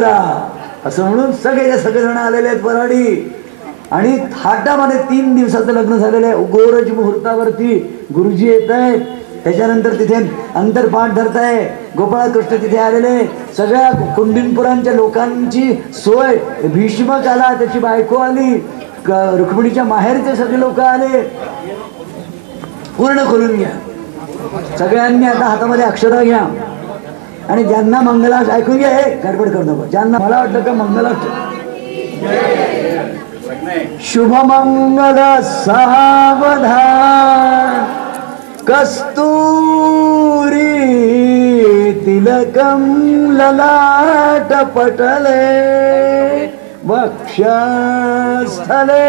नवरा असं म्हणून सगळेजण आलेले आहेत वराडी. आणि थाटामध्ये 3 दिवसाचं लग्न झालेलं आहे. गोरज मुहूर्तावरती गुरुजी येत आहेत. त्याच्यानंतर तिथे अंतरपाठ धरताय. गोपाळकृष्ण तिथे आलेले. सगळ्या कुंडिनपुरांच्या लोकांची सोय. भीष्मक आला, त्याची बायको आली, रुक्मिणीच्या माहेरचे सगळे लोक आले. पूर्ण खोलून घ्या सगळ्यांनी. आता हातामध्ये अक्षता घ्या आणि ज्यांना मंगलाष्टक ऐकून घ्या. हे गडबड करू नको. ज्यांना मला वाटतं का मंगलाष्टक शुभमंगल सावधान कस्तूरी तिलकम ललाट पटले वक्षस्थले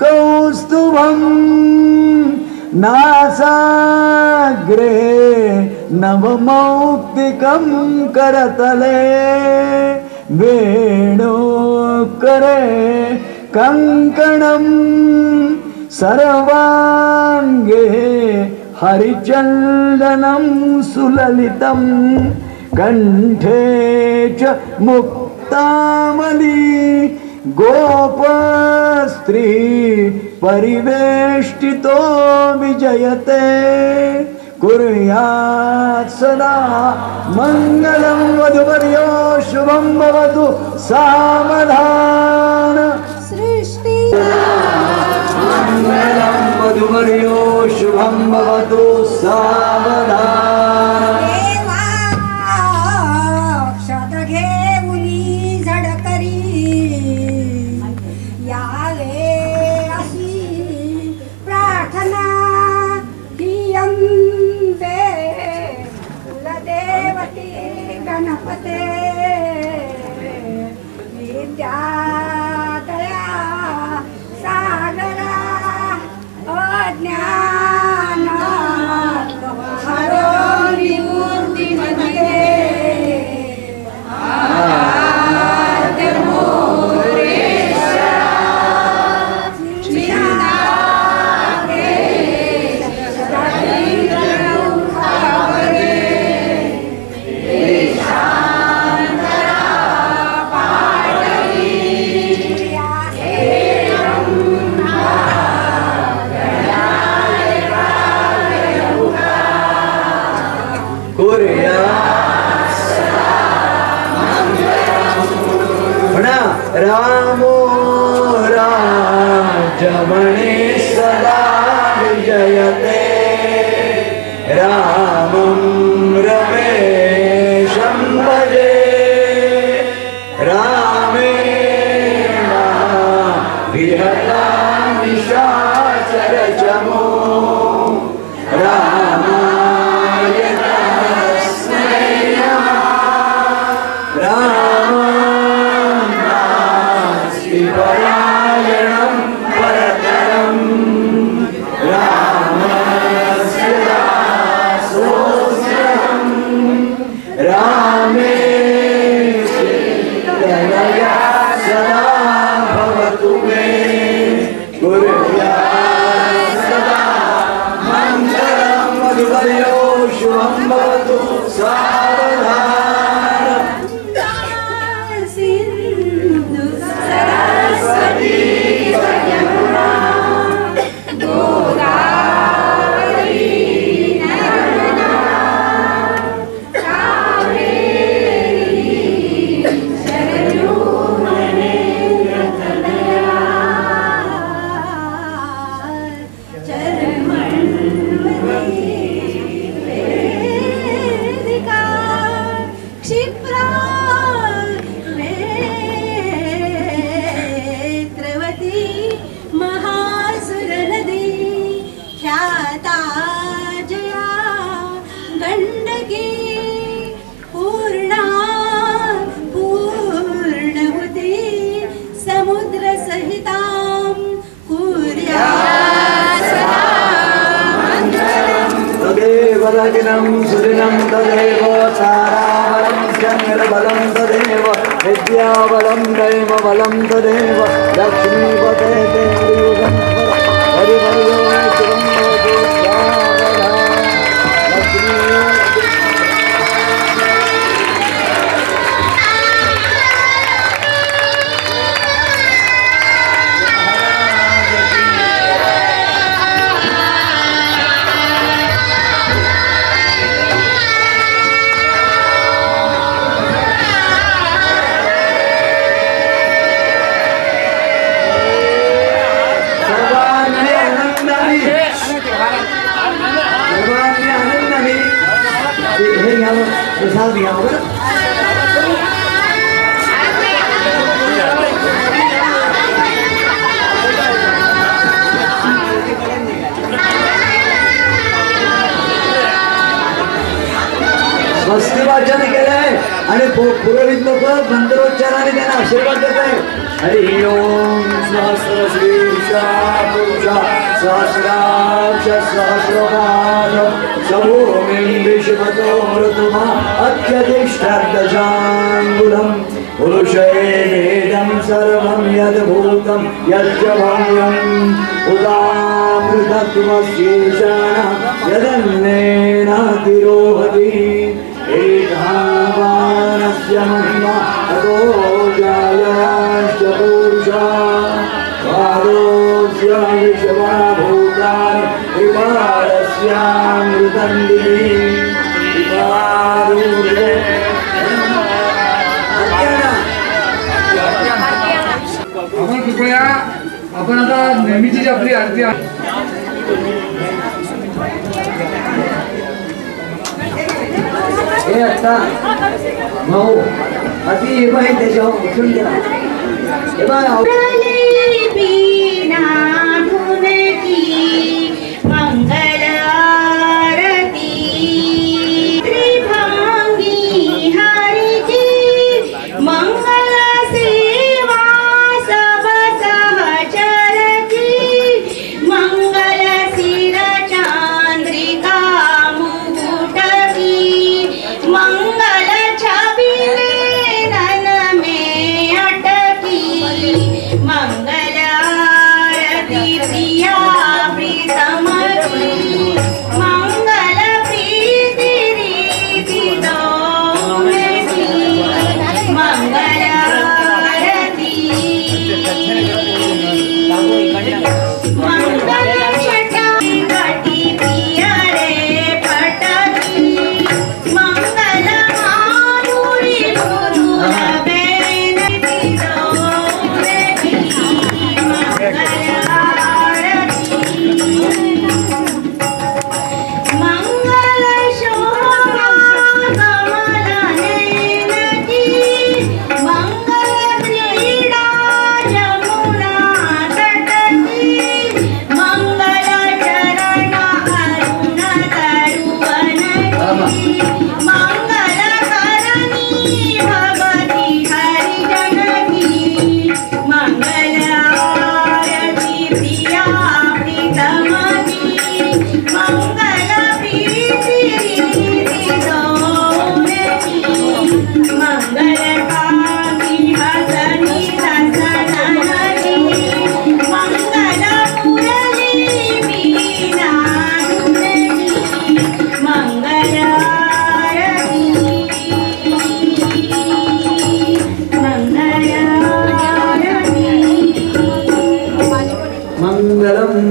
कौस्तुभम नासाग्रे नवमौक्तिकं करतले वेणु करे कंकणं सर्वांगे हरिचंदनं सुललितं कंठे च मुक्तामली गोपस्त्री परिवेष्टितो विजयते कुर्यात् सदा मंगलं वधुवर्यो शुभं भवतु सावधान सृष्टि मंगलं वधुवर्यो शुभं भवतु सावधान. रामो राजमणे सदा विजयते रामं रमेशं भजे रामेण विहता निशाचरचमो रामाय तस्मै नमः. परायणं परतरं रामस्य दासोऽस्म्यहं रामे दयया सदा भवतु मे कुर्यात् सदा मङ्गलं वधुवर्यो शुभं भवतु सावधान. सुदिनं तदेव साराबलं चन्द्रबलं तदेव विद्याबलं दैवबलं तदेव लक्ष्मीपते देवयुगं हरिवर्यो शुभं भवतु सावधान. लक्ष्मी प्रसाद घ्यावा. स्वस्ती वाचन केलंय आणि पुरोहित लोक मंत्रोच्चाराने त्यांना आशीर्वाद देत आहे. हरि ओम सहस्र शीर्षा पुरुषा सहस्राक्ष सहस्रपाद शभूमिं विश्वतो ऋतुमा अत्यधिष्ठार्दशाङ्गुलम् पुरुषेदं सर्वं यद्भूतं यच्च भव्यम् उदामृतत्वस्येषाः यदन्नेनातिरोहति एकावानस्य महिमा अतो जायाश्च पुरुषा पादोऽस्य विश्वभूतानि विपादस्यामृतं दिवि आपण कृपया आपण आता नेहमीची जी आपली आरती आहे हे आता भाऊ अति हे बाई त्याच्यावर उठून गेला. हे बाय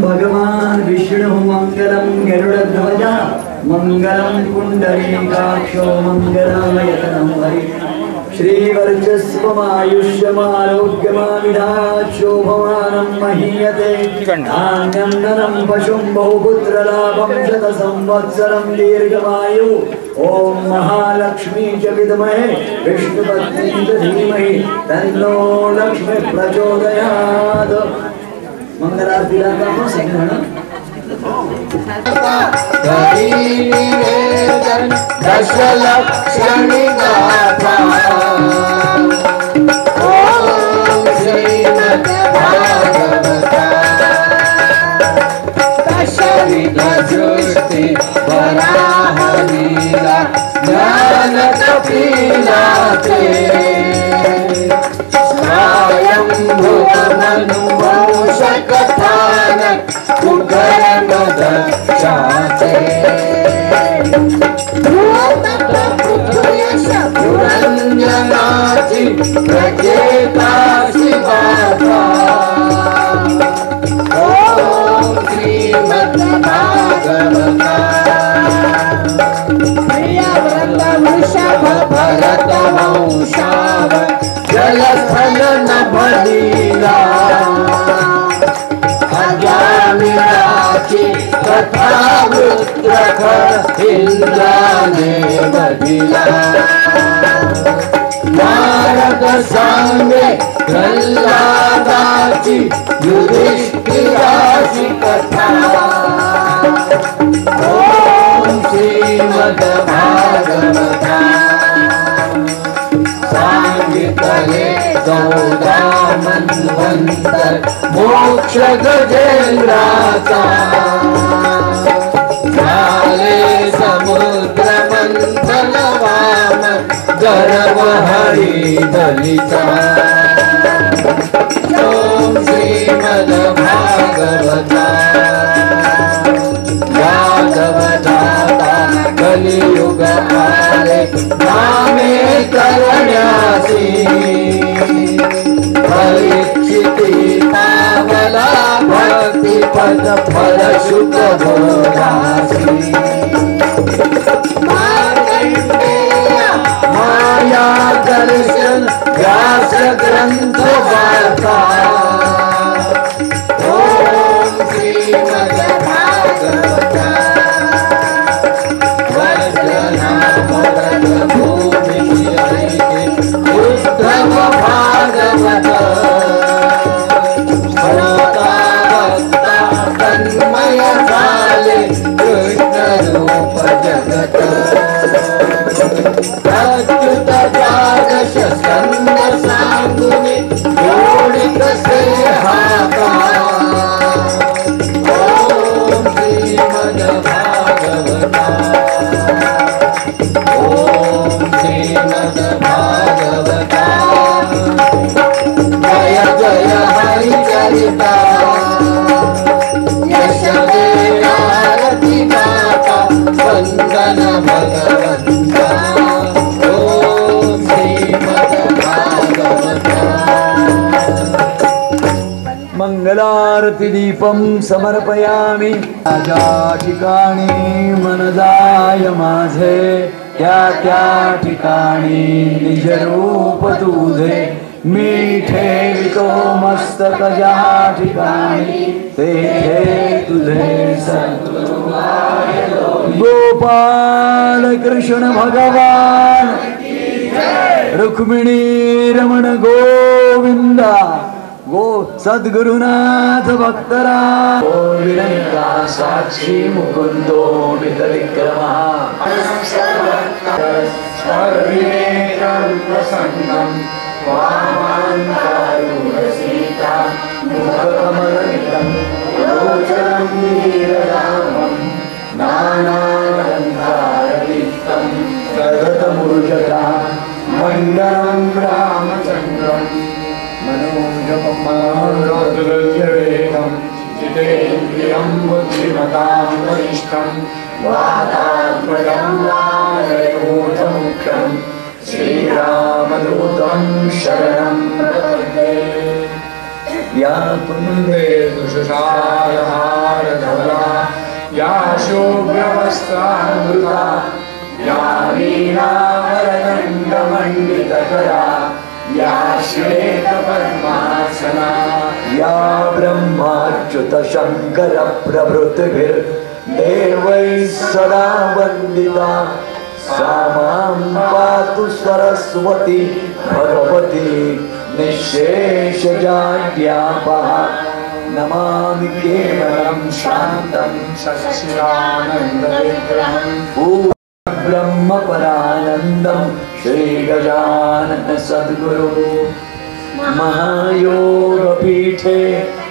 भगवान विष्णु मंगलम गरुड़ध्वज मंगलम पुंडरीकाक्षो मंगलायतनं हरि श्रीवर्चस्वमायुष्यमारोग्यमाविधाशोभमानं महीयते धान्यं धनं पशुं बहुपुत्रलाभं शतसंवत्सरं दीर्घमायु ओम महालक्ष्मी च विद्महे विष्णुपत्नी च धीमहि तन्नो लक्ष्मी प्रचोदयात्. मंगलारतीला आपण सगळं दशलक्षणी गाथा ओम श्रीमद्भागवता दशविध सृष्टि वराह लीला ज्ञान कपिलाचे कथानक उदयन दक्षाते पुरंजनाची प्रचेता शिवाता ओम श्रीमद्भागवता प्रियव्रत वृषभ भरत वंशाव जलस्थल नभलीला कथा वृत्र खर इंद्राने बधिला नारद सांगे प्रल्हादाची युधिष्ठिराची कथा ओम श्रीमद भागवता सांगितले 14 मन्वंतर मोक्ष गजेंद्राचा झाले समुद्र मंथन वाम गर्भ हरी दलिता ओम श्रीमद भागवता यादव दाता कलियुग आले नामे करण्यासी परीक्षिती पावला भक्ती पद फल शुक भोगासी माया दर्शन व्यास ग्रंथ वार्ता ओम श्रीमद भागवता वर्जना भरत भूमि उद्धव भागवत श्रोता वक्ता तन्मय झाले कृष्ण रूप जगत अच्युत द्वादश स्कंद सांगुनी जोडित से हाका ओम श्रीमद भागवता ओम श्रीमद भागवता जय जय हरिचरिता यश देवारती दाता वंदन भगवंता ओम श्रीमद भागवता मंगलारती दीपम समर्पयामि ज्या ठिकाणी मन जाय माझे त्या ठिकाणी निज रूप तुझे मी ठेवितो मस्तक ज्या ठिकाणी तेथे तुझे सद्गुरु गोपाल कृष्ण भगवान रुक्मिणी रमण गोविंदा गो सद्गुरुनाथ भक्तरा गोविंदा साक्षी मुकुंदो वितरिक्रमा प्रसन्नम वामांकारुरसीता मुखकमलनितं लोचनं वीररामं नानालङ्कारयुक्तं सर्वतमुर्जटा मण्डलं रामचन्द्रं मनोजपमारोदुर्यवेदं जितेन्द्रियं बुद्धिमतां वरिष्ठं वातात्मजं वानरयूथमुख्यं श्रीरामदूतं शरणं प्रपद्ये या कुन्दे दुषसारहारधवला या शोभ्यवस्त्रामृता या वीणावरदण्डमण्डितकरा या श्वेतपद्मासना या ब्रह्माच्युत शङ्कर प्रभृतिभिर्देवैः सदा वन्दिता सा मां पातु सरस्वती भगवती निःशेषजाड्यापहा नमामि केवलं शान्तं सच्चिदानन्दविग्रहं ब्रह्म परानन्दं श्रीगजानन सद्गुरु महायोगपीठे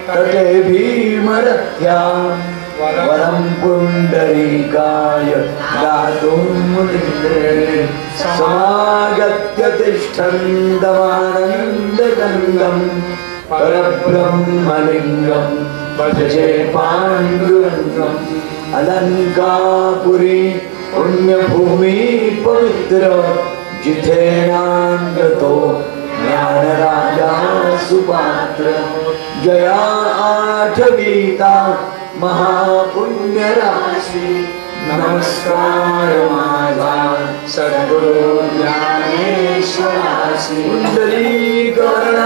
तटे भीमरथ्यां वरं पुण्डरीकाय दातुं मुनिन्द्रे समागत्य तिष्ठन्तमानन्दगङ्गं परब्रह्मलिङ्गं भजे पाण्डुरङ्गम् अलङ्कापुरी पुण्यभूमि पवित्र जिथे नांगतो ज्ञानराजा सुपात्र जया आठवीता महापुण्य राशी नमस्कार माझा सद्गुरु ज्ञानेश्वरासी कुंडलीकरणा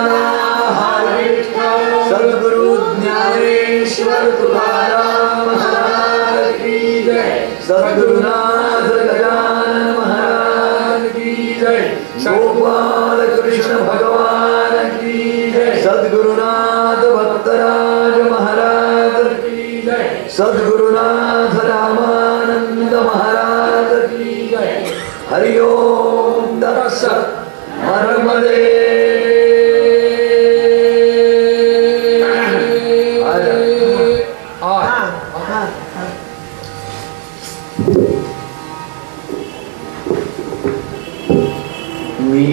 सद्गुरु ज्ञानेश्वर तुकाराम महाराज की जय। सद्गुरु सद्गुरुनाथ भक्तराज महाराज की जय, सद्गुरुनाथ रामानंद महाराज की जय। हरि ओम दत्सत नर्मदे। मी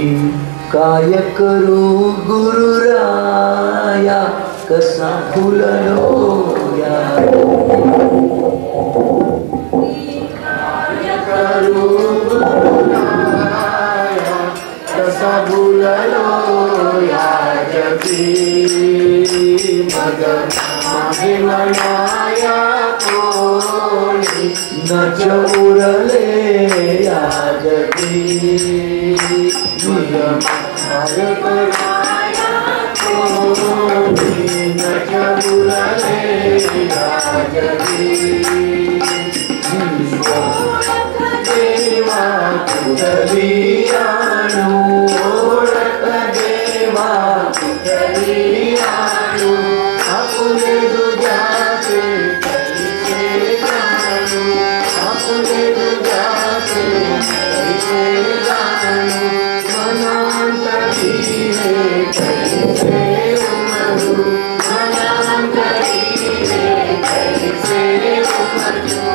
काय करू गुरुराया कसा फुललो या, करू गुरुराया कसा भुललो या जगी, मग मागे म्हणाया कोणी न उरले या जगी। मग मागे म्हणाया कोणी न उरले या जगी। देवा कुठली आणू ओळख, देवा कुठली आणू आपुले तुझ्याचे कैसे जाणू, आपुले तुझ्याचे कैसे जाणू, मनांतरी हे कैसे उमरू, मनांतरी हे कैसे उमरू।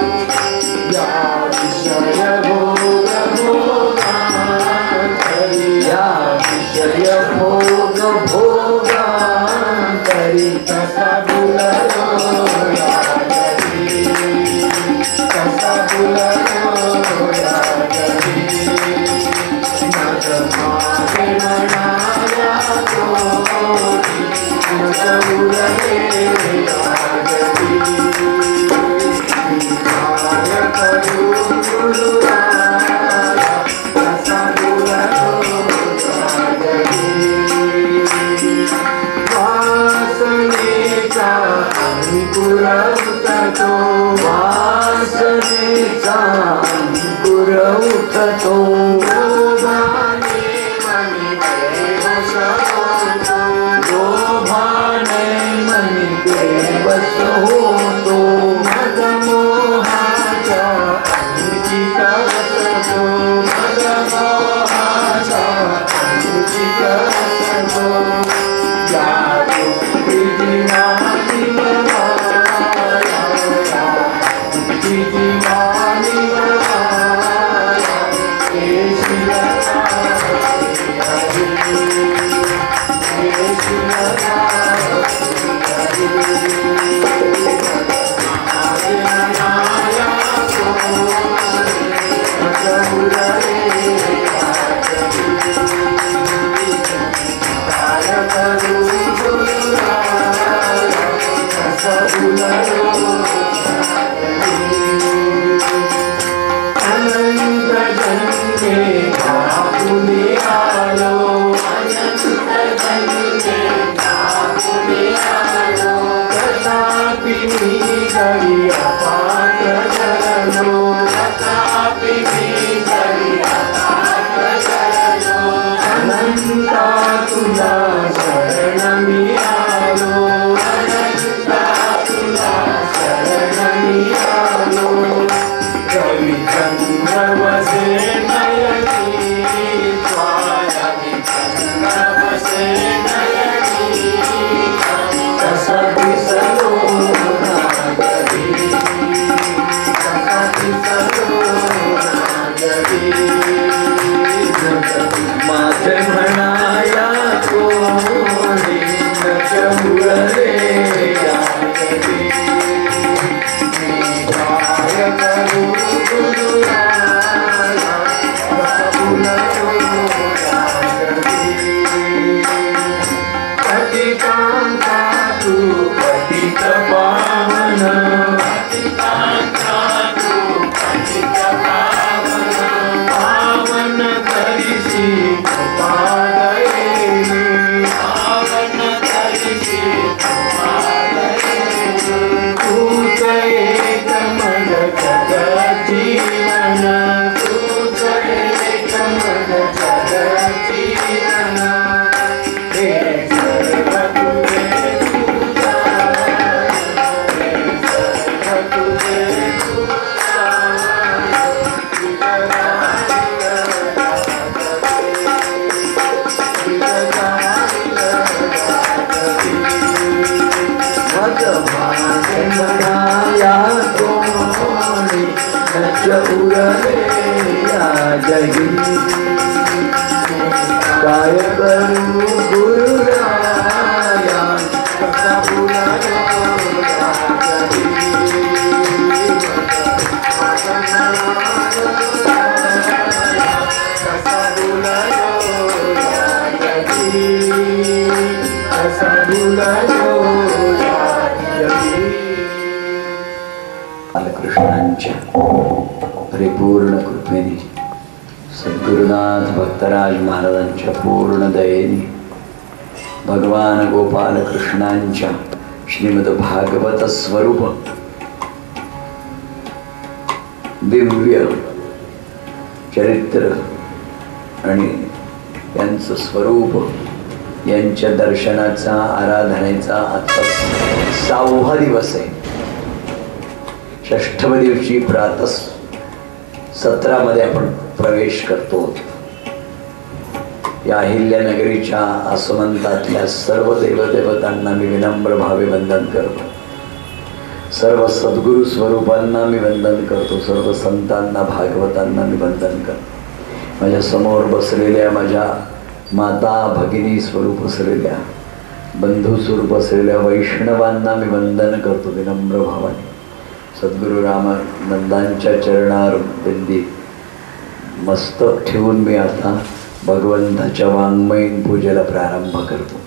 या विषय भोग भोगांतरी, या विषय भोग भोगांतरी कसा भुललो या जगी, कसा भुललो या जगी। मग मागे म्हणाया कोणी न उरले या जगी। काय करू गुरुराया कसा भुललो या जगी। वासनेचा अंकुर उठतो, वासनेचा अंकुर उठतो, लोभाने मनी बेबस होतो, लोभाने मनी बेबस होतो, मग मोहाच्या अंचित असतो, मग मोहाच्या अंचित असतो। या गोष्टी मानी माया, गोष्टी मानी माया, केशिया अनंत जन्मे बापुने आलो, अनंत जन्मे बापुने आलो, तथापि मी घरी अपात्र ठरलो, तथापि मी घरी अपात्र ठरलो। अनंता तुला शरण मी आलो, अनंता तुला शरण मी आलो। कविचंद्र वसे नयनी, कविचंद्र वसे नयनी, कसा दिसलो ना जगी, कसा दिसलो ना जगी। माझे म्हणाया कोणी न उरले या जगी। काय करू गुरुराया कसा भुललो या जगी। मनुष्य उरले या जगी काय करू गुरुराया कसा उरलो या जगी कसा उरलो या जगी कसा उरलो या जगी. बालकृष्णांच्या परिपूर्ण कृपेने सद्गुरुनाथ भक्तराज महाराजांच्या पूर्ण दयेने भगवान गोपाल कृष्णांच्या श्रीमद भागवत स्वरूप दिव्य चरित्र आणि यांचं स्वरूप यांच्या दर्शनाचा आराधनेचा आता 6वा दिवस आहे. 6व दिवशी प्रातः 17 मध्ये आपण प्रवेश करतो. या अहिल्यानगरीच्या आसमंतातल्या सर्व देवदेवतांना मी विनम्र भावे वंदन करतो. सर्व सद्गुरु स्वरूपांना मी वंदन करतो. सर्व संतांना भागवतांना मी वंदन करतो. माझ्या समोर बसलेल्या माझ्या माता भगिनी स्वरूप असलेल्या बंधू स्वरूप असलेल्या वैष्णवांना मी वंदन करतो विनम्र भावाने. सद्गुरु रामानंदांच्या चरणावर बिंदी मस्तक ठेवून मी आता भगवंताच्या वाङ्मयीन पूजेला प्रारंभ करतो.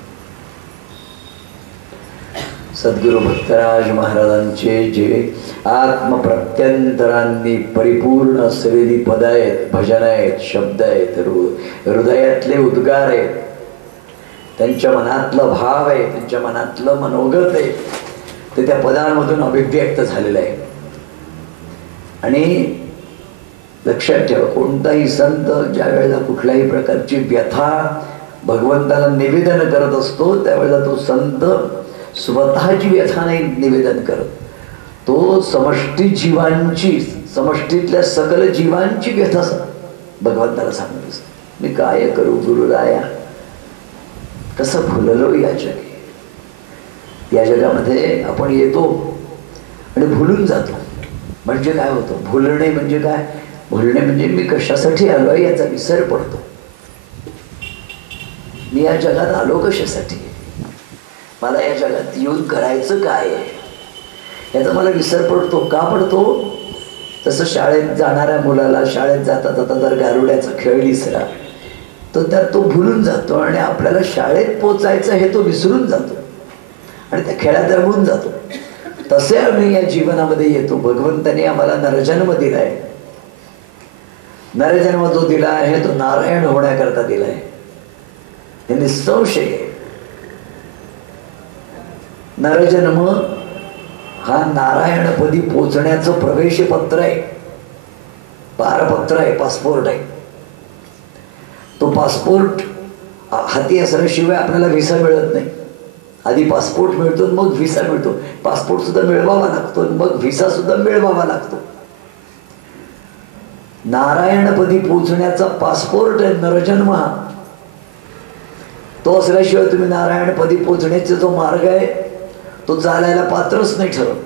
सद्गुरु भक्तराज महाराजांचे जे आत्मप्रत्यंतरांनी परिपूर्ण असलेली पद आहेत, भजन आहेत, शब्द आहेत, हृदयातले उद्गार आहेत, त्यांच्या मनातलं भाव आहे, त्यांच्या मनातलं मनोगत आहे, ते त्या पदांमधून अभिव्यक्त झालेलं आहे. आणि लक्षात ठेवा, कोणताही संत ज्या वेळेला कुठल्याही प्रकारची व्यथा भगवंताला निवेदन करत असतो त्यावेळेला तो संत स्वतःची व्यथा नाही निवेदन करत, तो समष्टी जीवांची, समष्टीतल्या सकल जीवांची व्यथा भगवंताला सांगत असतो. मी काय करू गुरुराया, कसं भुललो या जगी. या जगामध्ये आपण येतो आणि भुलून जातो. म्हणजे काय होतं भुलणे म्हणजे काय? भुलणे म्हणजे मी कशासाठी आलो आहे याचा विसर पडतो. मी या जगात आलो कशासाठी, मला या जगात येऊन करायचं काय आहे याचा मला विसर पडतो. का पडतो? तसं शाळेत जाणाऱ्या मुलाला शाळेत जाता जाता जर गारुड्याचा खेळ दिसला तर त्यात तो भुलून जातो आणि आपल्याला शाळेत पोचायचं हे तो विसरून जातो आणि त्या खेळात रमून जातो. तसे आम्ही या जीवनामध्ये येतो. भगवंताने आम्हाला नरजन्म दिलाय. नरजन्म जो दिला आहे तो नारायण होण्याकरता दिलाय, हे निसंशय. नरजन्म हा नारायणपदी पोचण्याचं प्रवेश पत्र आहे, पारपत्र आहे, पासपोर्ट आहे. तो पासपोर्ट हाती असल्याशिवाय आपल्याला व्हिसा मिळत नाही. आधी पासपोर्ट मिळतो मग व्हिसा मिळतो. पासपोर्ट सुद्धा मिळवावा लागतो मग व्हिसा सुद्धा मिळवावा लागतो. नारायणपदी पोचण्याचा पासपोर्ट आहे नरजन्म हा. तो असल्याशिवाय तुम्ही नारायणपदी पोचण्याचा जो मार्ग आहे तो चालायला पात्रच नाही ठरत.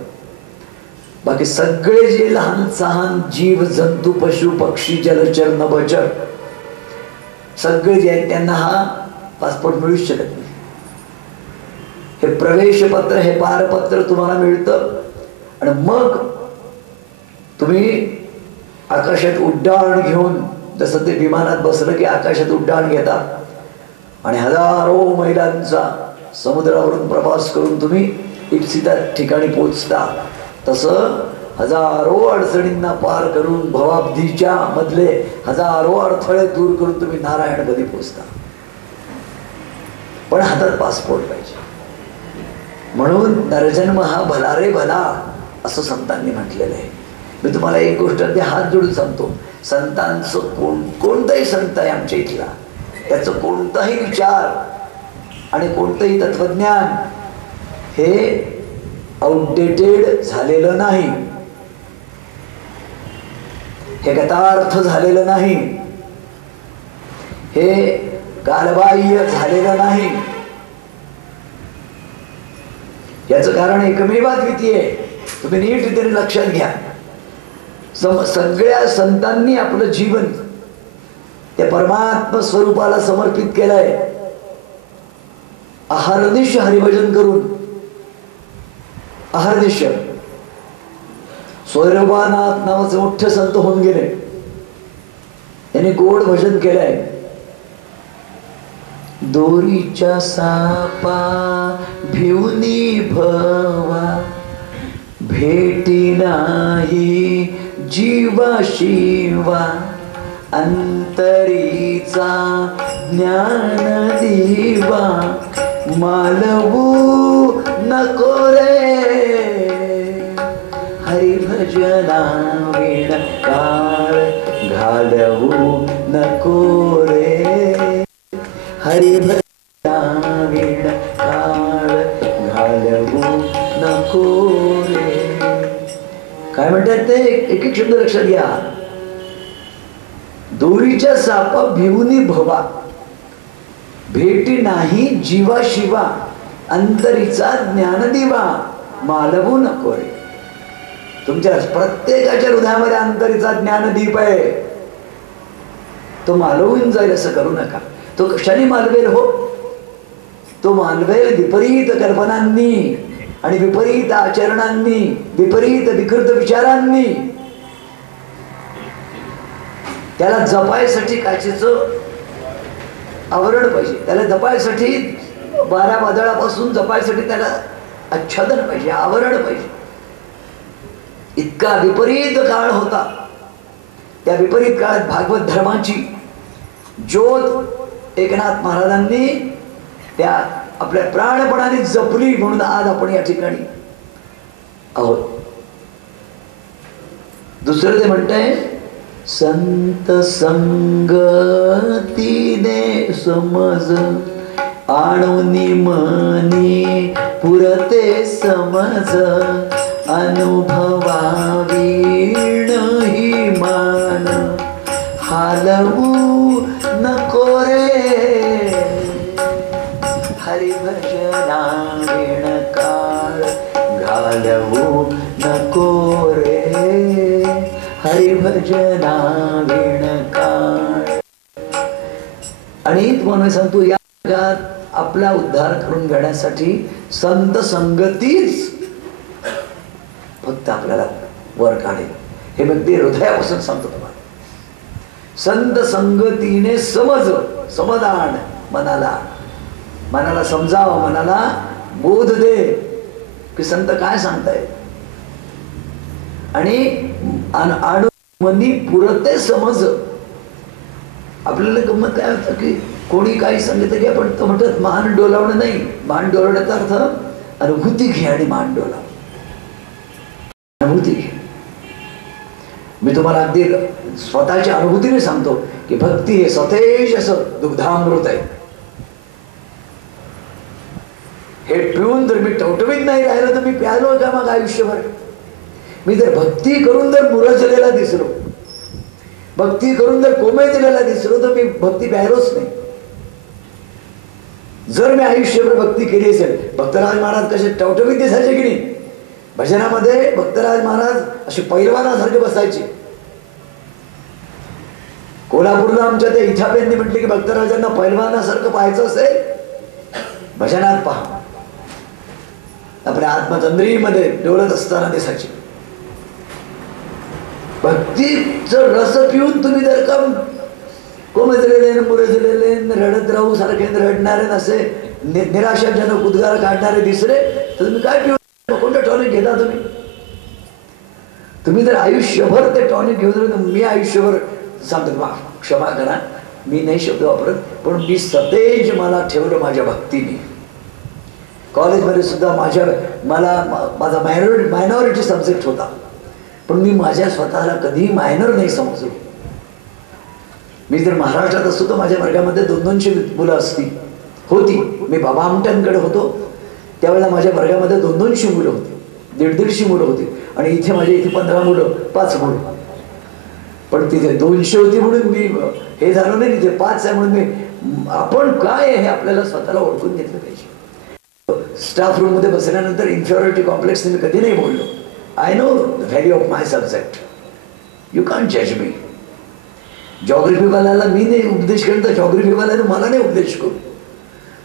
बाकी सगळे जे लहान सहान जीव जंतू पशु पक्षी जलचर नभचर सगळे जे आहेत त्यांना हा पासपोर्ट मिळूच शकत नाही. हे प्रवेश पत्र, हे पारपत्र तुम्हाला मिळतं आणि मग तुम्ही आकाशात उड्डाण घेऊन, जसं ते विमानात बसलं की आकाशात उड्डाण घेतात आणि हजारो मैलांचा समुद्रावरून प्रवास करून तुम्ही इप्सिता ठिकाणी पोचता. तसं हजारो अडचणींना पार करून भवाब्दीच्या मधले हजारो अडथळे दूर करून तुम्ही नारायणपदी पोचता. पण हातात पासपोर्ट पाहिजे. म्हणून नरजन्म हा भला रे भला असं संतांनी म्हटलेलं आहे. मी तुम्हाला एक गोष्ट अगदी हात जोडून सांगतो, संतांचं कोणताही संत आहे आमच्या इथला, त्याचं कोणताही विचार आणि कोणतंही तत्वज्ञान हे आउटडेटेड झालेलं नाही, हे गतार्थ झालेलं नाही, हे कालबाह्य झालेलं नाही. याचं कारण एकमेवाद्वितीय आहे. तुम्ही नीट रीतीने लक्षात घ्या. सगळ्या संतांनी आपलं जीवन त्या परमात्मा स्वरूपाला समर्पित केलंय. अहर्निश हरिभजन करून. अहर्निश सोयरोबानाथ नावाचे मोठे संत होऊन गेले. त्यांनी गोड भजन केलंय. दोरीच्या सापा भिवनी भवा भेटी नाही जीवा शिवा अंतरीचा ज्ञान दिवा मालवू नको रे हरिभजना विण काळ घालवू नको रे हरिभजना विण काळ घालवू नको रे. काय म्हणतात ते? एक एक शब्द लक्षात घ्या. दोरीच्या सापा भिवनी भवा भेटी नाही जीवा शिवा अंतरीचा ज्ञानदिवा मालवू नको रे. तुमच्या प्रत्येकाच्या हृदयामध्ये अंतरीचा ज्ञानदीप आहे. तो मालवून जाईल असं करू नका. तो कशाने मालवेल हो? तो मालवेल विपरीत कल्पनांनी आणि विपरीत आचरणांनी, विपरीत विकृत विचारांनी. त्याला जपायसाठी काचेच आवरण पाहिजे. त्याला जपायसाठी 12 वादळापासून जपायसाठी त्याला आच्छादन पाहिजे, आवरण पाहिजे. इतका विपरीत काळ होता. त्या विपरीत काळात भागवत धर्माची ज्योत एकनाथ महाराजांनी त्या आपल्या प्राणपणाने जपली. म्हणून आज आपण या ठिकाणी आहोत. दुसरं ते म्हणतंय संत संगतीने समज आणूनी मनी पुरते समज अनुभवावीण ही मान हालवू नको रे हरिभजना विण काळ घालवू नको रे हरिभजना विण काळ. आणि तुम्हाला सांगतो या जगात आपला उद्धार करून घेण्यासाठी संत संगतीच फक्त आपल्याला वर काढेल. हे अगदी हृदयापासून सांगतो तुम्हाला. संत संगतीने समज, समाधान मनाला, मनाला समजावं, मनाला बोध दे की संत काय सांगताय. आणि मनी पुरते समज. आपल्याला गंमत काय होतं की कोणी काही सांगितलं की आपण तो म्हणतात मान डोलावणं नाही. मान डोलावण्याचा अर्थ अनुभूती घे आणि मान डोलाव. अनुभूती घे. मी तुम्हाला अगदी स्वतःच्या अनुभूतीने सांगतो की भक्ती हे सतेज असं दुग्धामृत आहे. हे पिऊन जर मी टवटवीत नाही राहिलं तर मी प्यालो का मग आयुष्यभर. मी जर भक्ती करून जर मुरजलेला दिसलो, भक्ती करून जर कोमेजलेला दिसलो तर मी भक्ती प्यायलोच नाही. जर मी आयुष्यभर भक्ती केली असेल. भक्तराज महाराज कसे टवटवीत दिसायचे की नाही. भजनामध्ये भक्तराज महाराज असे पैलवानासारखे बसायचे. कोल्हापूरला आमच्या त्या इथापेंनी म्हटले की भक्तराजांना पैलवानासारखं पाहायचं असेल भजनात पहा. आपल्या आत्मचंद्रीमध्ये डोलत असताना दिसायचे. भक्तीचं रस पिऊन तुम्ही जर का कोमजलेले मुरजलेले रडत राहू सारखे रडणारे असे निराशाजनक उद्गार काढणारे दिसले तर तुम्ही काय पिऊ. कोणतं टॉनिक घेता तुम्ही. तुम्ही जर आयुष्यभर ते टॉनिक घेऊन मी आयुष्यभर सांगतो क्षमा करा मी नाही शब्द वापरत पण मी सतेज मला ठेवलं माझ्या भक्तीने. कॉलेजमध्ये सुद्धा माझा मायनॉरिटी सब्जेक्ट होता पण मी माझ्या स्वतःला कधीही मायनर नाही समजलो. मी जर महाराष्ट्रात असतो तर माझ्या वर्गामध्ये 200 मुलं होती. मी बाबा आमट्यांकडे होतो त्यावेळेला माझ्या वर्गामध्ये 200 मुलं होती, 150 मुलं होती. आणि इथे माझ्या इथे 15 मुलं, 5 मुलं. पण तिथे 200 होती म्हणून मी हे झालो नाही. तिथे 5 आहे म्हणून मी आपण काय आहे हे आपल्याला स्वतःला ओळखून घेतलं पाहिजे. स्टाफ रूम मध्ये बसल्यानंतर इन्फिरियरिटी कॉम्प्लेक्स मी कधी नाही बोललो. I know the value of my subject. You can't जज मी. जॉग्रफीवाल्याला मी नाही उपदेश करेन तर जॉग्रफीवाल्याने मला नाही उपदेश करू.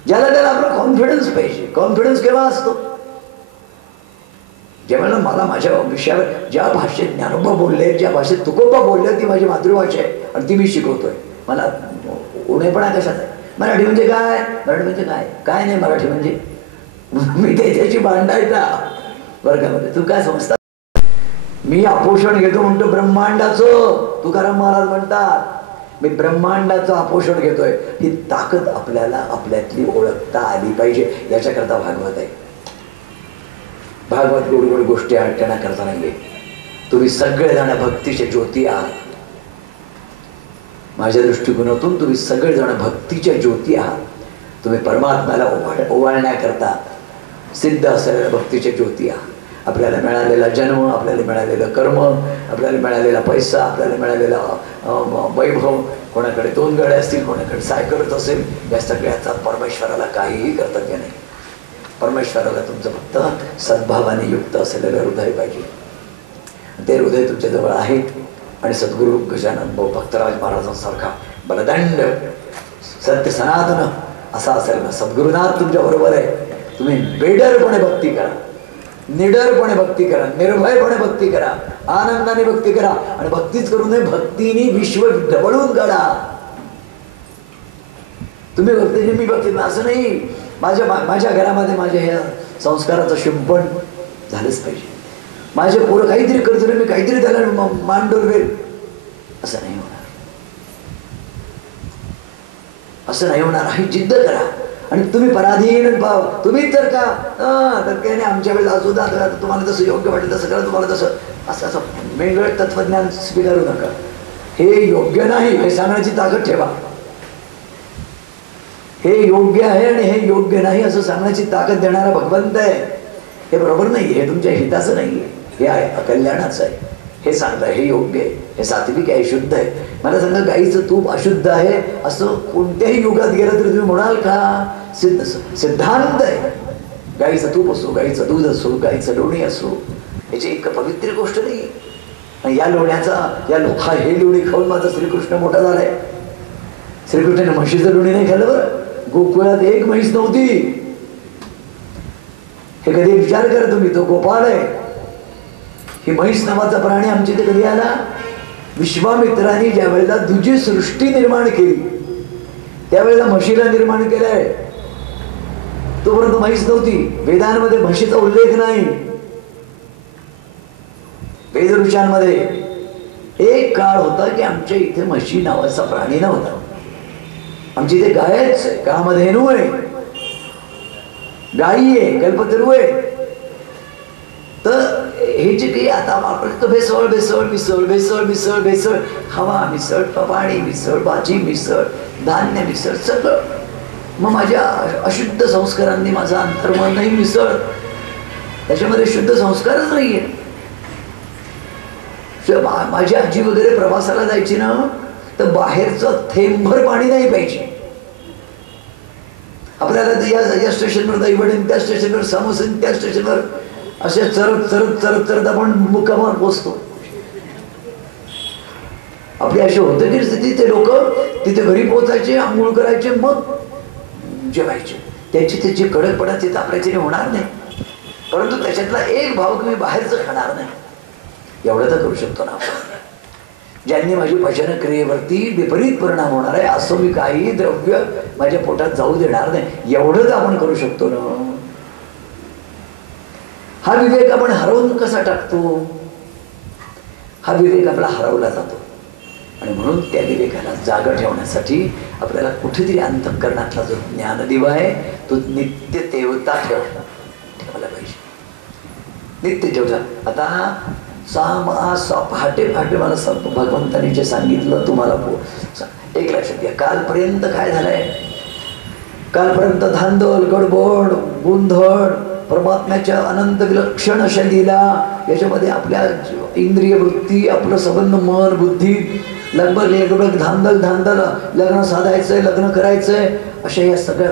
ज्याला त्याला आपला कॉन्फिडन्स पाहिजे. कॉन्फिडन्स केव्हा असतो? ज्यावेळेला मला माझ्या विषयावर ज्या भाषेत ज्ञानोबा बोलले, ज्या भाषेत तुकोबा बोलले, ती माझी मातृभाषा आहे आणि ती मी शिकवतोय. मला उणेपणा कशात आहे? मराठी म्हणजे काय? मराठी म्हणजे काय? काय नाही मराठी म्हणजे. मी त्याच्याशी भांडायचा वर्गामध्ये. तू काय समजता? मी आपोषण घेतो म्हणतो ब्रह्मांडाचं. तुकाराम महाराज म्हणतात मी ब्रह्मांडाचं आपोषण घेतोय. ही ताकद आपल्याला आपल्यातली ओळखता आली पाहिजे. याच्याकरता भागवत आहे. भागवत गोड गोड गोष्टी आठवणा करता नाहीये. तुम्ही सगळेजण भक्तीचे ज्योती आहात. माझ्या दृष्टिकोनातून तुम्ही सगळेजण भक्तीच्या ज्योती आहात. तुम्ही परमात्म्याला ओवाळण्याकरता सिद्ध असलेल्या भक्तीच्या ज्योती आहात. आपल्याला मिळालेला जन्म, आपल्याला मिळालेलं कर्म, आपल्याला मिळालेला पैसा, आपल्याला मिळालेला वैभव, कोणाकडे 2 गाड्या असतील, कोणाकडे सायकलच असेल, या सगळ्याचा परमेश्वराला काहीही कर्तव्य नाही. परमेश्वराला तुमचं फक्त सद्भावाने युक्त असलेलं हृदय पाहिजे. ते हृदय तुमच्याजवळ आहे. आणि सद्गुरू गजानन भाऊ भक्तराज महाराजांसारखा बलदंड सत्य सनातन असा असेल ना, सद्गुरुनाथ तुमच्या बरोबर आहे. तुम्ही बेडरपणे भक्ती करा, निडरपणे भक्ती करा, निर्भयपणे भक्ती करा, आनंदाने भक्ती करा. आणि भक्तीच करू नये, भक्तीने विश्व ढवळून काढा. तुम्ही भक्तीने मी भक्ती असं नाही. माझ्या घरामध्ये माझ्या ह्या संस्काराचं शिंपण झालंच पाहिजे. माझे पोरं काहीतरी करतो मी काहीतरी त्याला मान डोलवेल असं नाही होणार. असं नाही होणार. ही जिद्द करा. आणि तुम्ही पराधीन तुम्हीच जर का तर काही नाही आमच्या वेळेला सुद्धा तुम्हाला जसं योग्य वाटेल तसं करा, तुम्हाला तसं असं वेगळं तत्वज्ञान स्वीकारू नका. हे योग्य नाही हे सांगण्याची ताकद ठेवा. हे योग्य आहे आणि हे योग्य नाही असं सांगण्याची ताकद देणारा भगवंत आहे. हे बरोबर नाही, हे तुमच्या हिताचं नाही आहे, हे आहे अकल्याणाचं आहे. हे सांगताय हे योग्य आहे, हे सात्विक आहे, शुद्ध आहे. मला सांगा गाईचं तूप अशुद्ध आहे असं कोणत्याही युगात गेलं तरी तुम्ही म्हणाल का? सिद्धांत आहे. गाईचं तूप असो, गाईचं दूध असो, गाईचं लोणी असो, याची एक पवित्र गोष्ट नाही. आणि या लोण्याचा हे लोणी खाऊन माझा श्रीकृष्ण मोठा झालाय. श्रीकृष्णाने म्हशीचं लोणी नाही खाल्लं बरं. गोकुळात एक म्हैस नव्हती. हे कधी विचार करा तुम्ही. तो गोपाल आहे. ही म्हैस नावाचा प्राणी आमच्या इथे कधी आला? विश्वामित्राने ज्या वेळेला दुजी सृष्टी निर्माण केली त्यावेळेला म्हशीला निर्माण केलंय. तोपर्यंत म्हैस नव्हती. वेदांमध्ये म्हशीचा उल्लेख नाही. वेद ऋषांमध्ये एक काळ होता की आमच्या इथे म्हशी नावाचा प्राणी नव्हता. आमची इथे गायच आहे, कामधेनू आहे, गायी आहे, कल्पतरू आहे. तर हे जे काही आता आपण भेसळ भेसळ मिसळ भेसळ मिसळ भेसळ, हवा मिसळ, पाणी मिसळ, भाजी मिसळ, धान्य मिसळ, सगळं. मग माझ्या अशुद्ध संस्कारांनी माझं अंतर्मन नाही मिसळ. त्याच्यामध्ये शुद्ध संस्कारच नाहीये. माझी आजी वगैरे प्रवासाला जायची ना तर बाहेरचं थेंबभर पाणी नाही पाहिजे. आपल्याला या स्टेशनवर दैवडीन, त्या स्टेशनवर समोसन, त्या स्टेशनवर असे चरत चरत चरत चरत आपण मुक्कामावर पोचतो. आपली अशी होते की स्थिती. ते लोक तिथे घरी पोचायचे, आंघोळ करायचे, मग जेवायचे. त्याची कडकपणा तिथं आपल्याच्याने होणार नाही. परंतु त्याच्यातला एक भाव की मी बाहेरचं खाणार नाही एवढं तर करू शकतो ना आपण. ज्यांनी माझी पचन क्रियेवरती विपरीत परिणाम होणार आहे असं मी काही द्रव्य माझ्या पोटात जाऊ देणार नाही एवढंच आपण करू शकतो ना. हा विवेक आपण हरवून कसा टाकतो? हा विवेक आपला हरवला जातो. आणि म्हणून त्या विवेकाला जागा ठेवण्यासाठी आपल्याला कुठेतरी अंतःकरणातला जो ज्ञानदिवा आहे तो नित्य तेवता ठेवला पाहिजे. नित्य ठेवता. आता पहाटे पहाटे मला भगवंतानी जे सांगितलं तुम्हाला एक लक्षात घ्या. कालपर्यंत काय झालंय? कालपर्यंत धांदल, गडबड, गोंधळ, परमात्म्याच्या अनंत विलक्षण अशा लीला, याच्यामध्ये आपल्या इंद्रिय वृत्ती, आपलं संबंध मन बुद्धी, लगबग धांदल धांदल, लग्न साधायचंय, लग्न करायचंय, अशा या सगळ्या.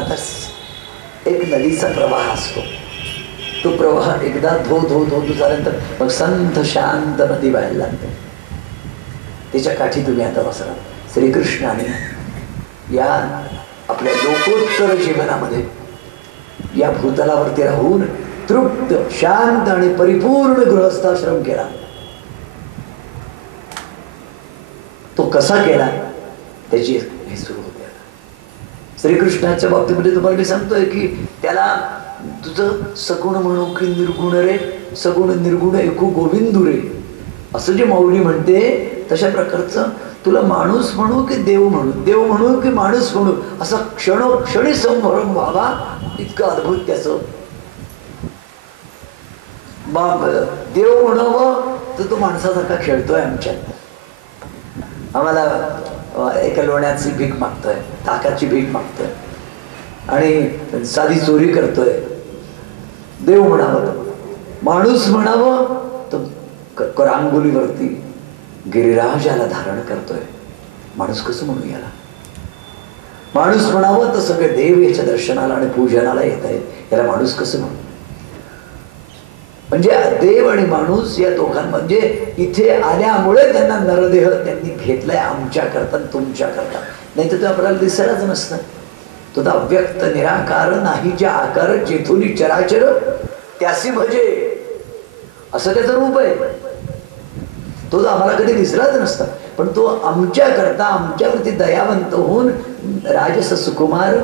आता एक नदीचा प्रवाह असतो. तो प्रवाह एकदा धो धो धो झाल्यानंतर मग संत शांत नदी व्हायला लागते. त्याच्या काठी तुम्ही आता बसला. श्रीकृष्णाने या आपल्या लोकोत्तर जीवनामध्ये या भूतलावरती राहून तृप्त शांत आणि परिपूर्ण गृहस्थाश्रम केला. तो कसा केला त्याची हे सुरू होते. श्रीकृष्णाच्या बाबतीमध्ये तुम्हाला मी सांगतोय की त्याला तुझं सगुण म्हणू की निर्गुण रे, सगुण निर्गुण ऐकू गोविंदू रे, असं जे माऊली म्हणते तशा प्रकारचं तुला माणूस म्हणू की देव म्हणू, देव म्हणू की माणूस म्हणू, असा क्षणोक्षणी संभ्रम व्हावा इतकं अद्भुत त्याचं. देव म्हणावं तर तो माणसासारखा खेळतोय आमच्यात, आम्हाला एका लोण्याची भीक मागतोय, ताकाची भीक मागतोय आणि साधी चोरी करतोय. देव म्हणावं, माणूस म्हणावं तर रांगोलीवरती गिरिराजाला धारण करतोय. माणूस कसं म्हणू याला? माणूस म्हणावं तर सगळे देव याच्या दर्शनाला आणि पूजनाला येत आहेत, याला माणूस कसं म्हणू? म्हणजे देव आणि माणूस या दोघां म्हणजे इथे आल्यामुळे त्यांना नरदेह त्यांनी घेतलाय आमच्या करता तुमच्या करता, नाही तर तो आपल्याला दिसायलाच नसतं. तो तर अव्यक्त निराकार नाही ज्या आकार जेथून चराचर त्यासी भजे, असं त्याचं रूप आहे. तो तर आम्हाला कधी दिसलाच नसता, पण तो आमच्या करता आमच्यावरती दयावंत होऊन राजस सुकुमार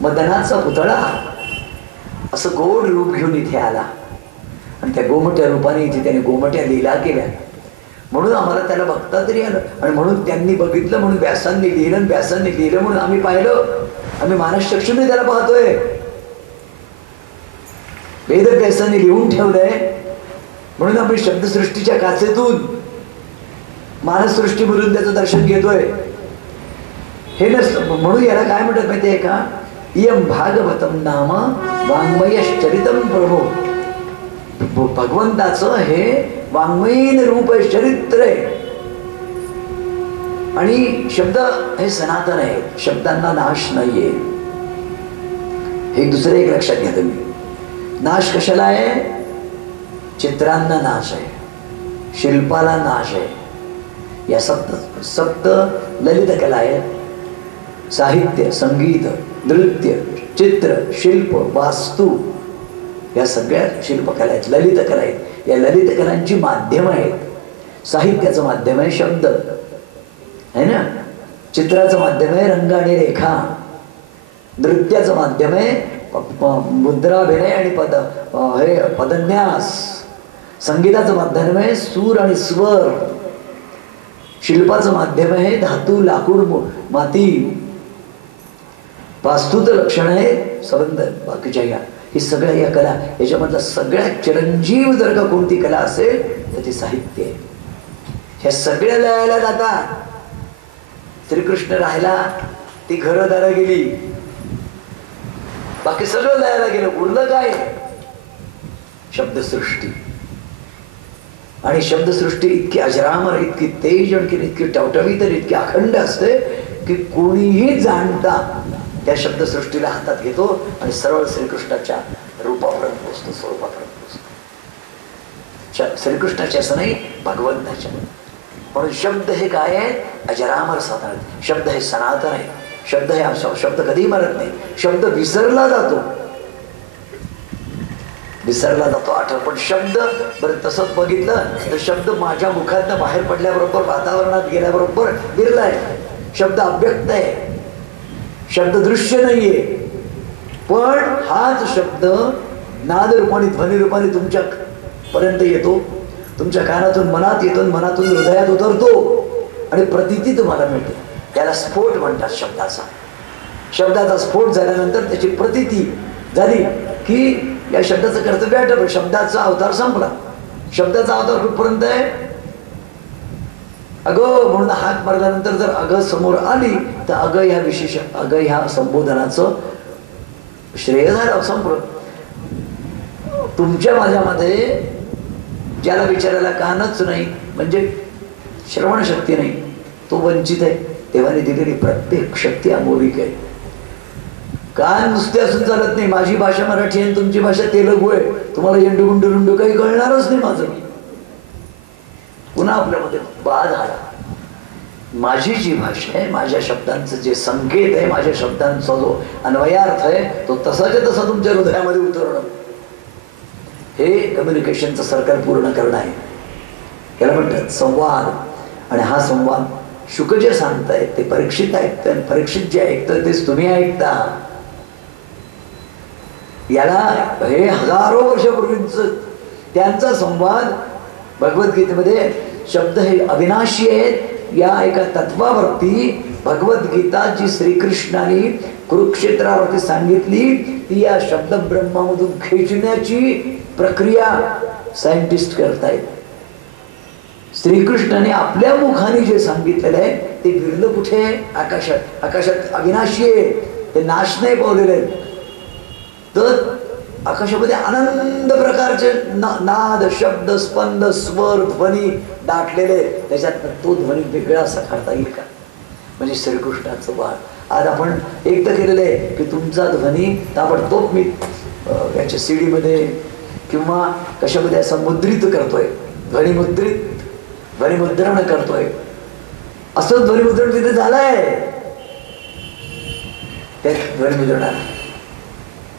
मदनाचा पुतळा असं गोड रूप घेऊन इथे आला. आणि त्या गोमट्या रूपाने इथे त्याने गोमट्या लीला केल्या म्हणून आम्हाला त्याला बघता तरी आलं. आणि म्हणून त्यांनी बघितलं म्हणून व्यासांनी लिहिलं, व्यासांनी लिहिलं म्हणून आम्ही पाहिलं. आम्ही मानसचक्षुने त्याला पाहतोय. वेद व्यासांनी लिहून ठेवलंय म्हणून आम्ही शब्दसृष्टीच्या काचेतून मानससृष्टीमधून त्याचं दर्शन घेतोय. हे नसतं म्हणून याला काय म्हणतात माहितीये का? इयं भागवतम नाम वाङ्मयश्चरितं प्रभो. भगवंताचं हे वाङ्मयीन रूप आहे, चरित्र आहे. आणि शब्द हे सनातन आहे, शब्दांना नाश नाहीये. हे दुसरं एक लक्षात घ्या तुम्ही. नाश कशाला आहे? चित्रांना नाश आहे, शिल्पाला नाश आहे. या सप्त ललित कला आहे. साहित्य, संगीत, नृत्य, चित्र, शिल्प, वास्तू या सगळ्या शिल्पकला आहेत, ललित कला आहेत. या ललित कलांची माध्यम आहेत. साहित्याचं माध्यम आहे शब्द है ना, चित्राचं माध्यम आहे रंग आणि रेखा, नृत्याचं माध्यम आहे मुद्राभिनय आणि पदन्यास, संगीताचं माध्यम आहे सूर आणि स्वर, शिल्पाचं माध्यम आहे धातू, लाकूड, माती, वास्तूचं लक्षण आहे संबंध बाकीच्या या. ही सगळ्या या कला, याच्यामधला सगळ्यात चिरंजीव जर का कोणती कला असेल तर ती साहित्य आहे. ह्या सगळ्या लयाला जातात. श्रीकृष्ण राहिला, ती घरदारा गेली, बाकी सगळं लयाला गेलं. उरलं काय? शब्दसृष्टी. आणि शब्दसृष्टी इतकी अजरामर, इतकी तेज, आणखी इतकी टवटवीत, इतकी अखंड असते की कोणीही जाणता त्या शब्दसृष्टीला हातात घेतो आणि सरळ श्रीकृष्णाच्या रूपापर्यंत पोचतो, स्वरूपापर्यंत पोचतो. श्रीकृष्णाच्या असं नाही, भगवंताच्या. म्हणून शब्द हे काय आहे? अजरामर साधन. शब्द हे सनातन आहे. शब्द हे शब्द कधी मरत नाही. शब्द विसरला जातो, विसरला जातो आठवण, पण शब्द बरं तसंच बघितलं तर शब्द माझ्या मुखातनं बाहेर पडल्याबरोबर, वातावरणात गेल्याबरोबर विरलाय. शब्द अव्यक्त आहे, शब्द दृश्य नाहीये. पण हाच शब्द नाद रूपाने, ध्वनी रूपाने तुमच्या पर्यंत येतो, तुमच्या कानातून मनात येतो, मनातून हृदयात उतरतो आणि प्रतीती तुम्हाला मिळते. त्याला स्फोट म्हणतात शब्दाचा. शब्दाचा स्फोट झाल्यानंतर त्याची प्रतीती झाली की या शब्दाचं कर्तव्य आटपलं, शब्दाचा अवतार संपला. शब्दाचा अवतार कुठपर्यंत आहे? अगं म्हणून हाक मारल्यानंतर जर अगं समोर आली तर अगं ह्या विशेष, अगं ह्या संबोधनाचं श्रेय झालं, संपलं. तुमच्या माझ्यामध्ये ज्याला विचारायला कानच नाही, म्हणजे श्रवण शक्ती नाही, तो वंचित आहे. देवाने दिलेली प्रत्येक शक्ती अमोलिक आहे. कान नुसते असून चालत नाही. माझी भाषा मराठी आहे, तुमची भाषा तेलगू आहे, तुम्हाला येंडू गुंडू रुंडू काही कळणारच नाही माझं. पुन्हा आपल्यामध्ये वाद आला. माझी जी भाषा आहे, माझ्या शब्दांचं जे संकेत आहे, माझ्या शब्दांचा जो अन्वयार्थ आहे, तो तसाच्या तसा तुमच्या हृदयामध्ये उतरवणं, हे कम्युनिकेशनचं सर्कल पूर्ण करणं आहे. याला म्हणतात संवाद. आणि हा संवाद शुक जे सांगतायत ते परीक्षित ऐकतात, आणि परीक्षित जे ऐकतं तेच तुम्ही ऐकता. याला हे हजारो वर्षापूर्वीच त्यांचा संवाद भगवद्गीतेमध्ये शब्द हे अविनाशी आहेत. या एका तत्वावरती भगवद्गीता जी श्रीकृष्णाने कुरुक्षेत्रावरती सांगितली ती या शब्द ब्रह्मामधून खेचण्याची प्रक्रिया सायंटिस्ट करतायत. श्रीकृष्णाने आपल्या मुखाने जे सांगितलेलं आहे ते विरलं कुठे आहे? आकाशात. आकाशात अविनाशी आहे, ते नाश नाही पावलेले आहेत. तर आकाशामध्ये आनंद प्रकारचे नाद, शब्द, स्पंद, स्वर, ध्वनी दाटलेले, त्याच्यात तो ध्वनी वेगळा असा काढता येईल का? म्हणजे श्रीकृष्णाचं बाळ. आज आपण एक तर केलेलं आहे की तुमचा ध्वनी ताबडतोब मी याच्या CD मध्ये किंवा कशामध्ये असं मुद्रित करतोय, ध्वनिमुद्रण करतोय. असं ध्वनिमुद्रण तिथे झालंय. त्या ध्वनिमुद्रणाला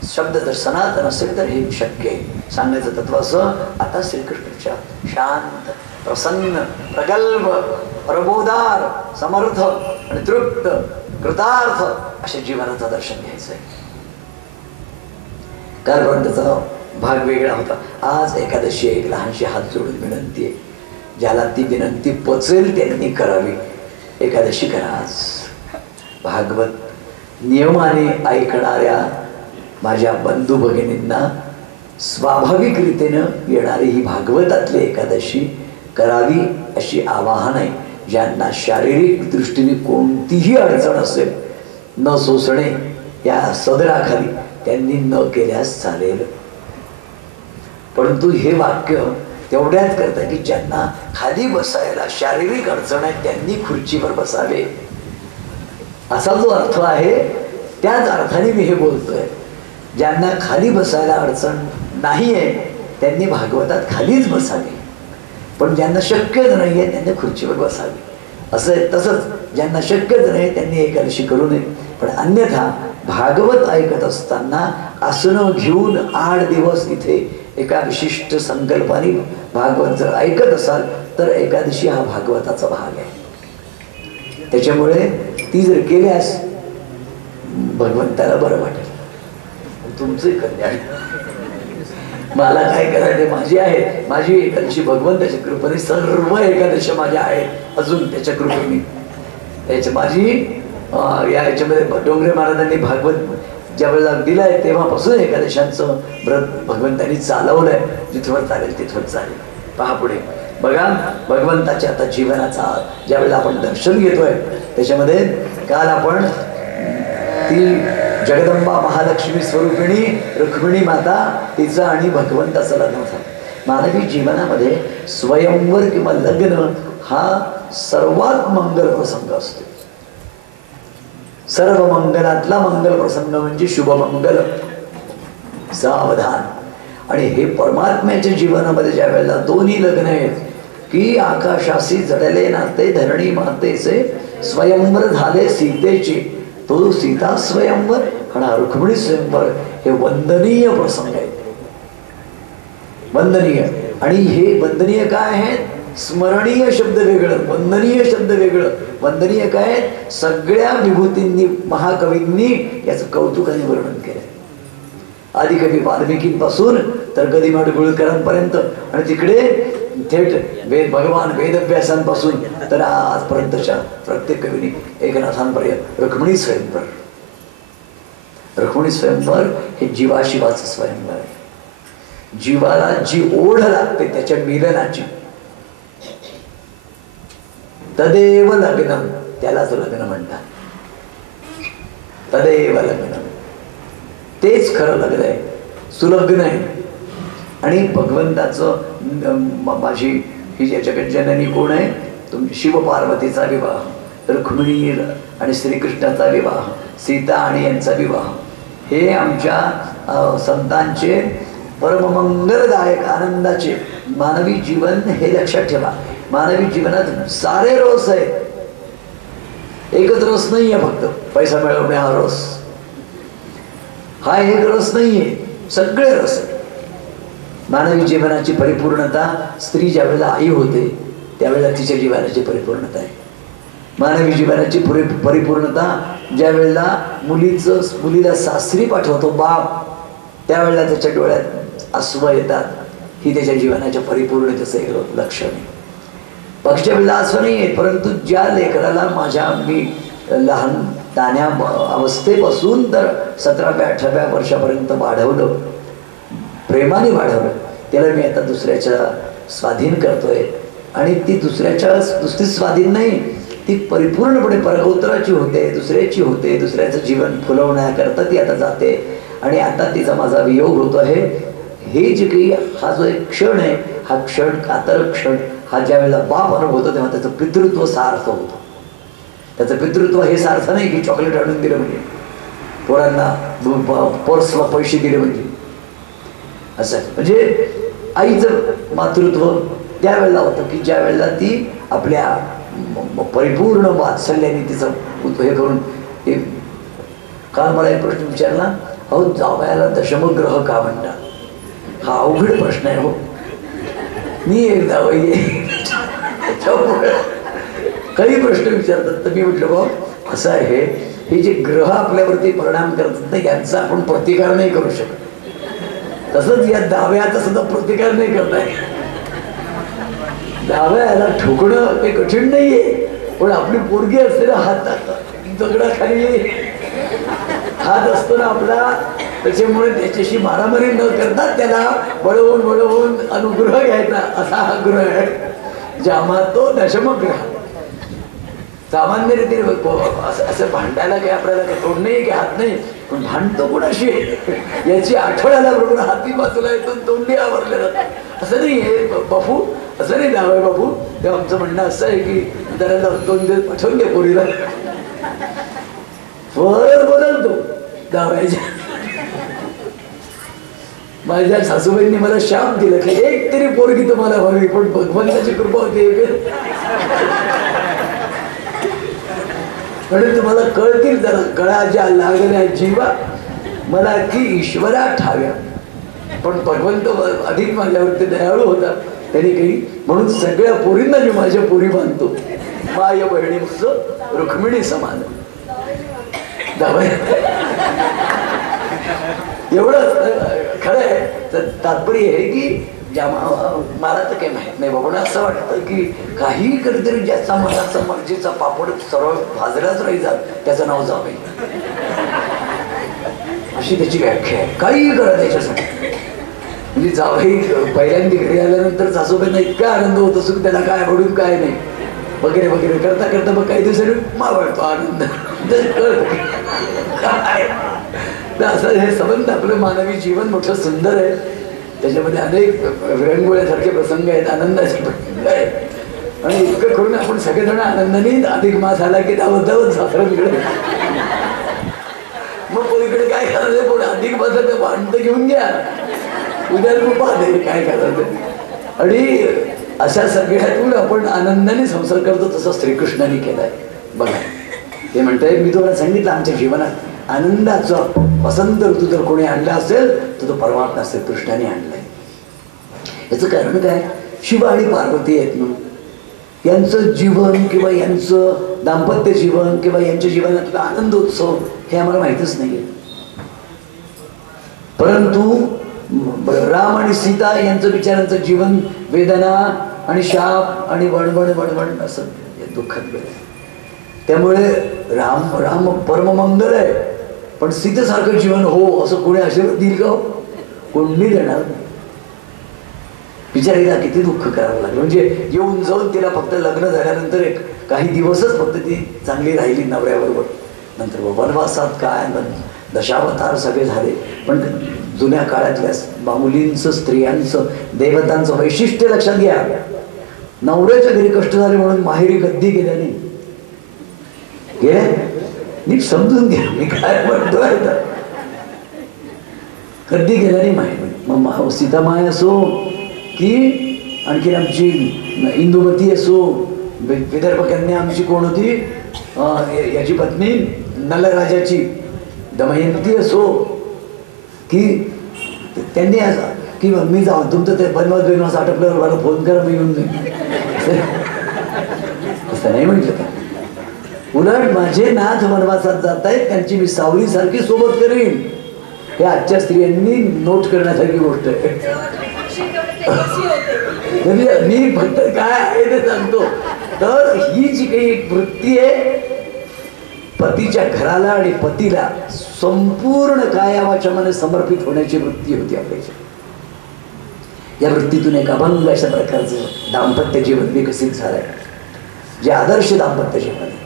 शब्द जर सनातन असेल तर हे शक्य आहे. सांगायचं तत्व असं, आता श्रीकृष्णाच्या शांत, प्रसन्न, प्रगल्भ, प्रबोधार, समर्थ आणि तृप्त, कृतार्थ अशा जीवनाचं दर्शन घ्यायचंय. कालपर्यंतचा भाग वेगळा होता. आज एकादशी एक लहानशी हात जोडून विनंती आहे, ज्याला ती विनंती पचेल त्यांनी करावी. एकादशी करा आज. भागवत नियमाने ऐकणाऱ्या माझ्या बंधू भगिनींना स्वाभाविक रीतीनं येणारी ही भागवतातली एकादशी करावी अशी आवाहन आहे. ज्यांना शारीरिक दृष्टीने कोणतीही अडचण असेल, न सोसणे या सदराखाली त्यांनी न केल्यास चालेल. परंतु हे वाक्य तेवढ्याच करतं की ज्यांना खाली बसायला शारीरिक अडचण आहे त्यांनी खुर्चीवर बसावे, असा जो अर्थ आहे त्याच अर्थाने मी हे बोलतोय. ज्यांना खाली बसायला अडचण नाही आहे त्यांनी भागवतात खालीच बसावे, पण ज्यांना शक्यच नाही आहे त्यांनी खुर्चीवर बसावे असं आहे. तसंच ज्यांना शक्यच नाही त्यांनी एकादशी करू नये. पण अन्यथा भागवत ऐकत असताना आसनं घेऊन 8 दिवस इथे एका विशिष्ट संकल्पाने भागवत जर ऐकत असाल तर एकादशी हा भागवताचा भाग आहे. त्याच्यामुळे ती जर केल्यास भगवंताला बरं वाटेल, तुमचे कल्याण. मला काय करायचे माझी आहे, माझी एकादशी भगवंताच्या कृपेने सर्व एकादशी माझ्या आहेत. अजून त्याच्या कृपेने त्याच्या माझी याच्यामध्ये डोंगरे महाराजांनी भागवत ज्या वेळेला दिलाय तेव्हापासून एकादशांचं व्रत भगवंतांनी चालवलंय. जिथवर चालेल तिथवर चालेल. पहा पुढे बघा, भगवंताच्या आता जीवनाचा ज्यावेळेला आपण दर्शन घेतोय त्याच्यामध्ये काल आपण ती जगदंबा महालक्ष्मी स्वरूपिणी रुक्मिणी माता तिचं आणि भगवंताचं लग्न झालं. मानवी जीवनामध्ये स्वयंवर किंवा लग्न हा सर्वात मंगल प्रसंग असतो. सर्व मंगलातला मंगल प्रसंग म्हणजे शुभमंगल, सावधान. आणि हे परमात्म्याच्या जीवनामध्ये ज्या वेळेला दोन्ही लग्न आहेत की आकाशाशी जडले नाते धरणी मातेचे स्वयंवर झाले सीतेचे, तो सीता स्वयंवर आणि रुक्मिणी स्वयंवर हे वंदनीय प्रसंग आहेत. वंदनीय. आणि हे वंदनीय काय आहेत? स्मरणीय शब्द वेगळं, वंदनीय शब्द वेगळं. वंदनीय काय? सगळ्या विभूतींनी महाकवींनी याचं कौतुकाने वर्णन केलं. आदिकवी वाल्मिकींपासून तर गदी माडगुळकरांपर्यंत आणि तिकडे थेट भगवान वेदव्यासांपासून तर आजपर्यंतच्या प्रत्येक कवीने एकनाथांपर्यंत रुक्मिणी स्वयंवर. रुक्मिणी स्वयंवर हे जीवाशिवाचं स्वयंवर आहे. जीवाला जी ओढ लागते त्याच्या मिलनाची, तदेव लग्न, त्यालाच लग्न म्हणतात. तदेव लग्न, तेच खरं लग्न आहे, सुलग्न आहे. आणि भगवंताचं माझी ही जगत जननी कोण आहे? तुमची शिवपार्वतीचा विवाह, रुक्मिणी आणि श्रीकृष्णाचा विवाह, सीता आणि यांचा विवाह, हे आमच्या संतांचे परममंगलदायक आनंदाचे मानवी जीवन हे लक्षात ठेवा. मानवी जीवनात सारे रस आहेत, एकच रस नाहीये फक्त पैसा मिळवणे हा रस, हा एक रस नाहीये, सगळे रस आहेत. मानवी जीवनाची परिपूर्णता स्त्री ज्या वेळेला आई होते त्यावेळेला तिच्या जीवनाची परिपूर्णता आहे. मानवी जीवनाची परिपूर्णता ज्या वेळेला मुलीला सासरी पाठवतो बाप, त्यावेळेला त्याच्या डोळ्यात अश्रू येतात, ही त्याच्या जीवनाच्या परिपूर्णतेचं एक लक्षण आहे. पक्षच्या वेळेला असं नाही आहे, परंतु ज्या लेकराला मी लहान तान्या अवस्थेपासून तर 17व्या-18व्या वर्षापर्यंत वाढवलं, प्रेमाने वाढवलं, त्याला मी आता दुसऱ्याच्या स्वाधीन करतोय. आणि ती दुसरी स्वाधीन नाही, ती परिपूर्णपणे परगोत्तराची होते, दुसऱ्याची होते, दुसऱ्याचं जीवन फुलवण्याकरता ती आता जाते. आणि आता तिचा माझा वियोग होतो आहे. हे जे काही हा जो एक क्षण आहे, हा क्षण कातर क्षण, हा ज्या वेळेला बाप अनुभवतो तेव्हा त्याचं पितृत्व सार्थ होतं. त्याचं पितृत्व हे सार्थ नाही की चॉकलेट आणून दिलं म्हणजे, पोरांना पर्सला पैसे दिले म्हणजे, असं. म्हणजे आईचं मातृत्व त्यावेळेला होतं की ज्या वेळेला ती आपल्या परिपूर्ण वात्सल्याने तिचं हे करून. काल मला एक प्रश्न विचारला, अहो जावयाला दशमग्रह का म्हणतात? हा अवघड प्रश्न आहे हो. मी एक जावई काही प्रश्न विचारतात तर मी म्हटलं बाबा असं आहे, हे जे ग्रह आपल्यावरती परिणाम करतात ना यांचा आपण प्रतिकार नाही करू शकत, तसंच या दाव्याचा सुद्धा प्रतिकार नाही करताय. दाव्याला ठोकणं काही कठीण नाहीये, पण आपली पोरगी असते ना हातात दगडाखाली हात असतो ना आपला, त्याच्यामुळे त्याच्याशी मारामारी न करतात त्याला वळवून अनुग्रह घ्यायचा. असा हा ग्रह आहे, ज्यामा तो दशमग्रह. सामान्य रीतीने असं भांडायला काही आपल्याला काही तोड नाही की हात नाही, पण भांडतो कोणाशी याची आठवण आल्याबरोबर हाती बाजूला येतो, तोंडी आवरले जातात. असं नाही हे बापू, असं नाही जावय बापू. तेव्हा आमचं म्हणणं असं आहे की जरा 2 दिवस पाठवून घे पोरीला, परत बदलतो जावयाच्या. माझ्या सासूबाईंनी मला शाप दिला की एक तरी पोरगी तुम्हाला व्हावी, पण भगवंताची कृपा होती म्हणून तुम्हाला कळतील जरा कळा ज्या लागल्या जीवा मला की ईश्वरा ठाव्या. पण भगवंत अधिक माझ्यावरती दयाळू होता, त्यांनी काही म्हणून सगळ्या पोरींना मी माझ्या पोरी बांधतो. माय बहिणी माझं रुक्मिणी समान. एवढंच खरं आहे. तर तात्पर्य आहे की मला तर काही माहित नाही बाबा, असं वाटतं की काही कधीतरी ज्याचा मनाचा मर्जीचा पापड सरळ भाजलाच राहायचा त्याचं नाव जावई, अशी त्याची व्याख्या आहे. काही करा त्याच्यासाठी. म्हणजे जावई पहिल्यांदा घरी आल्यानंतर सासूबाईंना इतका आनंद होत असतो की त्याला काय आवडून काय नाही वगैरे वगैरे करता करता मग काही दिवसांनी मावळतो आनंद. काय असं हे संबंध आपलं मानवी जीवन मोठं सुंदर आहे. त्याच्यामध्ये अनेक विरंगुळ्यासारखे प्रसंग आहेत, आनंदाचे प्रसंग आहेत. आणि इतकं करून आपण सगळेजण आनंदाने अधिक मास आला की धावत सासऱ्यांकडे, मग पलीकडे काय करायचं, पण अधिक मासाचं भांड घेऊन घ्या, उद्या पाहते काय करायचं. आणि अशा सगळ्यातून आपण आनंदाने संसार करतो, तसं श्रीकृष्णाने केलाय बघा. ते म्हणताय मी तुम्हाला सांगितलं आमच्या जीवनात आनंदाचं वसंत ऋतू जर कोणी आणला असेल तर तो परमात्मा श्रीकृष्णाने आणलाय. याचं कारण काय? शिव आणि पार्वती आहेत म्हणून यांचं जीवन किंवा यांचं दाम्पत्य जीवन किंवा यांच्या जीवनातला आनंदोत्सव हे आम्हाला माहितच नाहीये. परंतु राम आणि सीता यांचं बिचारांचं जीवन वेदना आणि शाप आणि वणवण असं दुःखात गेलं. त्यामुळे राम परममंगल आहे, पण सीतेसारखं जीवन हो असं कोणी आशीर्वाद देईल का? कोणी देणार नाही. बिचारीला किती दुःख करावं लागलं. म्हणजे येऊन जाऊन तिला फक्त लग्न झाल्यानंतर काही दिवसच फक्त ती चांगली राहिली नवऱ्याबरोबर, नंतर वनवासात काय दशावतार सगळे झाले. पण जुन्या काळातल्या मुलींचं स्त्रियांचं देवतांचं वैशिष्ट्य लक्षात घ्या. नवऱ्याच्या घरी कष्ट झाले म्हणून माहेरी गद्दी गेल्या नाही, गेल्या नीट समजून घ्या मी काय म्हणतोय. कधी गेला नाही माय. मग सीतामाय असो की आणखीन आमची इंदुमती असो, विदर्भ कन्या आमची कोण होती, याची पत्नी नलराजाची दमयंती असो, की त्यांनी असं की मी जाऊ तुमचं ते बनवास आटपल्यावर मला फोन करा मी येऊन जाईन. असं नाही म्हटलं का. उलट माझे नाथ वनवासात जात आहेत, त्यांची मी सावलीसारखी सोबत करीन. हे आजच्या स्त्रियांनी नोट करण्यासारखी गोष्ट आहे. मी फक्त काय आहे ते सांगतो. तर ही जी काही एक वृत्ती आहे, पतीच्या घराला आणि पतीला संपूर्ण कायावाचनाने समर्पित होण्याची वृत्ती होती आपल्याची. या वृत्तीतून एक अभंग अशा प्रकारचं दाम्पत्य जीवन विकसित झालंय, जे आदर्श दाम्पत्य जीवन आहे.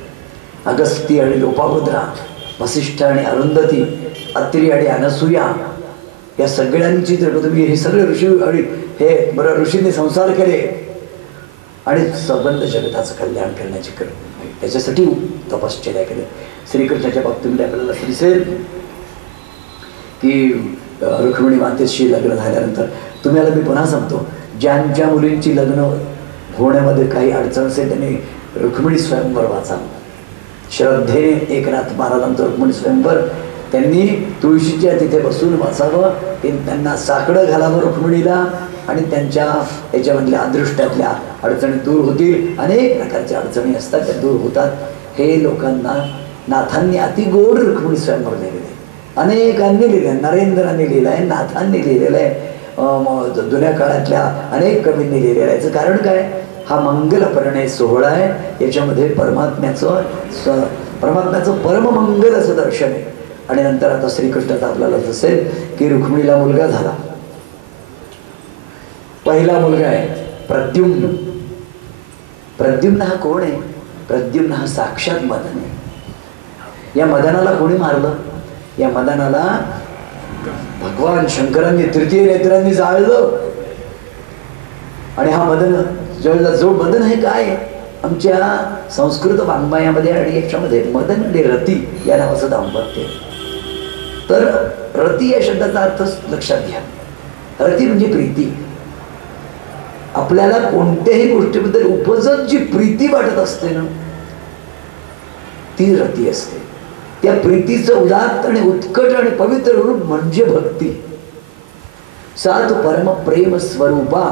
अगस्ती आणि लोपामुद्रा, वसिष्ठ आणि अरुंधती, अत्रि आणि अनसूया, या सगळ्यांची जर तुम्ही हे सगळे ऋषी आणि हे बरं ऋषींनी संसार केले आणि संबंध जगताचं कल्याण करण्याची त्याच्यासाठी तपश्चर्या केली. श्रीकृष्णाच्या बाबतीमध्ये आपल्याला असं दिसेल की रुक्मिणी मातेशी लग्न झाल्यानंतर, तुम्हाला मी पुन्हा सांगतो, ज्यांच्या मुलींची लग्न होण्यामध्ये काही अडचण असेल त्यांनी रुक्मिणी स्वयंवर वाचावं. श्रद्धेने एकनाथ महाराजांचं रुक्मिणी स्वयंवर त्यांनी तुळशीच्या तिथे बसून वाचावं. त्यांना साकडं घालावं रुक्मिणीला आणि त्यांच्या याच्यामधल्या अदृष्ट्यातल्या अडचणी दूर होतील. अनेक प्रकारच्या अडचणी असतात, त्या दूर होतात. हे लोकांना नाथांनी अति गोड रुक्मिणी स्वयंवर लिहिलेलं आहे. अनेकांनी लिहिलं आहे, नरेंद्रांनी लिहिलं आहे, नाथांनी लिहिलेलं आहे, जुन्या काळातल्या अनेक कवींनी लिहिलेलं आहे. याचं कारण काय, हा मंगल परिणय सोहळा आहे. याच्यामध्ये परमात्म्याचं परममंगल असं दर्शन आहे. आणि नंतर आता श्रीकृष्णाचं आपल्याला असेल की रुक्मिणीला मुलगा झाला. पहिला मुलगा आहे प्रद्युम्न. प्रद्युम्न हा कोण आहे? प्रद्युम्न हा साक्षात मदन आहे. या मदनाला कोणी मारलं? या मदनाला भगवान शंकरांनी तृतीय नेत्रांनी जाळलं. आणि हा मदन जळला. जो मदन आहे काय, आमच्या संस्कृत वाङ्मयामध्ये आणि याच्यामध्ये मदन आणि रती या नावाचं दाम्पत्य. तर रती या शब्दाचा अर्थ लक्षात घ्या. रती म्हणजे प्रीती. आपल्याला कोणत्याही गोष्टीबद्दल उपजत जी प्रीती वाटत असते ना, ती रती असते. त्या प्रीतीचं उदात्त आणि उत्कट आणि पवित्र रूप म्हणजे भक्ती. सात परम प्रेम स्वरूपा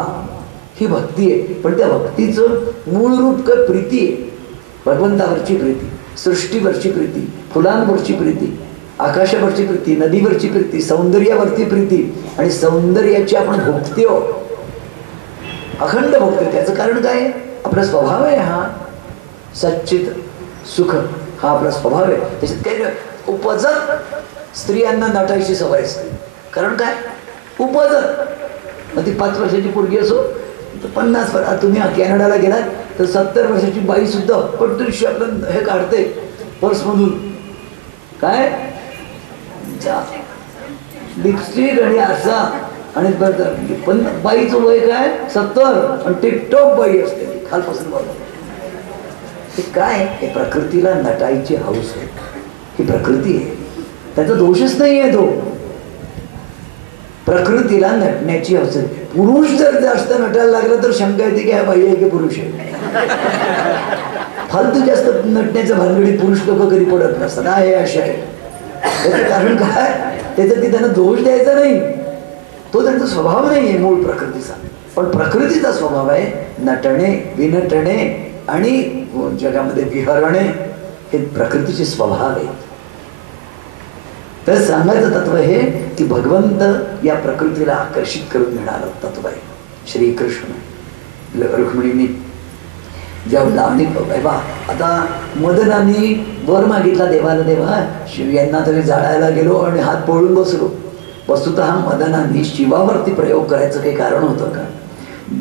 ही भक्ती आहे. पण त्या भक्तीचं मूळ रूप काय? प्रीती आहे. भगवंतावरची प्रीती, सृष्टीवरची प्रीती, फुलांवरची प्रीती, आकाशावरची प्रीती, नदीवरची प्रीती, सौंदर्यावरती प्रीती. आणि सौंदर्याची आपण भोगतो, अखंड भोगतो. त्याचं कारण काय? आपला स्वभाव आहे हा सच्चित सुख, हा आपला स्वभाव आहे. त्याच्यात काही उपजत स्त्रियांना नटायची सवय असते. कारण काय? उपजत. मग ती 5 वर्षाची पोरगी असो तर 50 वर्ष. तुम्ही कॅनडाला गेलात तर 70 वर्षाची बाई सुद्धा पटदिवशी आपलं हे काढते पर्समधून, काय लिपस्टिक आणि आरसा. आणि पण बाईचं वय काय? 70. आणि टिकटॉक बाई असते खालपासून बघा. हे काय? हे प्रकृतीला नटायची हौस आहे. ही प्रकृती आहे, त्याचा दोषच नाही आहे. तो प्रकृतीला नटण्याची हौस आहे. पुरुष जर जास्त नटायला लागला तर शंका येते की हा बाई आहे की पुरुष आहे. फालतू जास्त नटण्याच्या भानगडीत पुरुष लोक कधी पडत नसतात. हा हे असे आहे. त्याचं कारण काय? त्याच्यात त्यांना दोष द्यायचा नाही, तो त्यांचा स्वभाव नाही आहे मूळ प्रकृतीचा. पण प्रकृतीचा स्वभाव आहे नटणे, विनटणे आणि जगामध्ये विहरणे. हे प्रकृतीचे स्वभाव आहे. तर सांगायचं तत्व हे की भगवंत या प्रकृतीला आकर्षित करून घेणारं तत्व आहे. श्रीकृष्ण रुक्मिणींनी जेव्हा आता मदनाने वर मागितला देवाला, देवा यांना तरी जाळायला गेलो आणि हात पळून बसलो. वस्तुतः मदनाने शिवावरती प्रयोग करायचं काही कारण होतं का?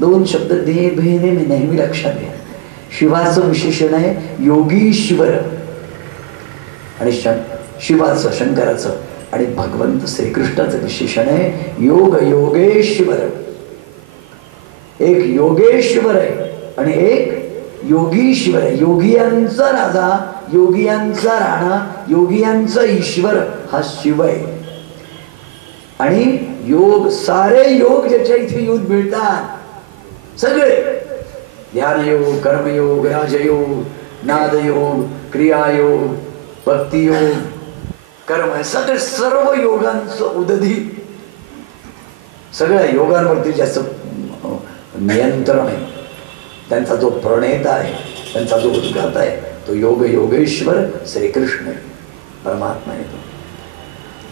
2 शब्द दे भेने मी नेहमी लक्षात घ्या. शिवाचं विशेषण आहे योगीश्वर आणि शिवाचं शंकराचं, आणि भगवंत श्रीकृष्णाचं विशेषण आहे योग योगेश्वर. एक योगेश्वर आहे आणि एक योगीश्वर आहे. योगियांचा राजा, योगियांचा राणा, योगियांचा ईश्वर हा शिव आहे. आणि योग, सारे योग ज्याच्या इथे येऊन मिळतात सगळे, ध्यानयोग, कर्मयोग, राजयोग, नादयोग, क्रियायोग, भक्तियोग, कर्म, सगळे सर्व योगांचं उदधी, सगळ्या योगांवरती ज्याचं नियंत्रण आहे, त्यांचा जो प्रणेता आहे, त्यांचा जो उद्गाता आहे, तो योग योगेश्वर श्रीकृष्ण आहे, परमात्मा आहे तो.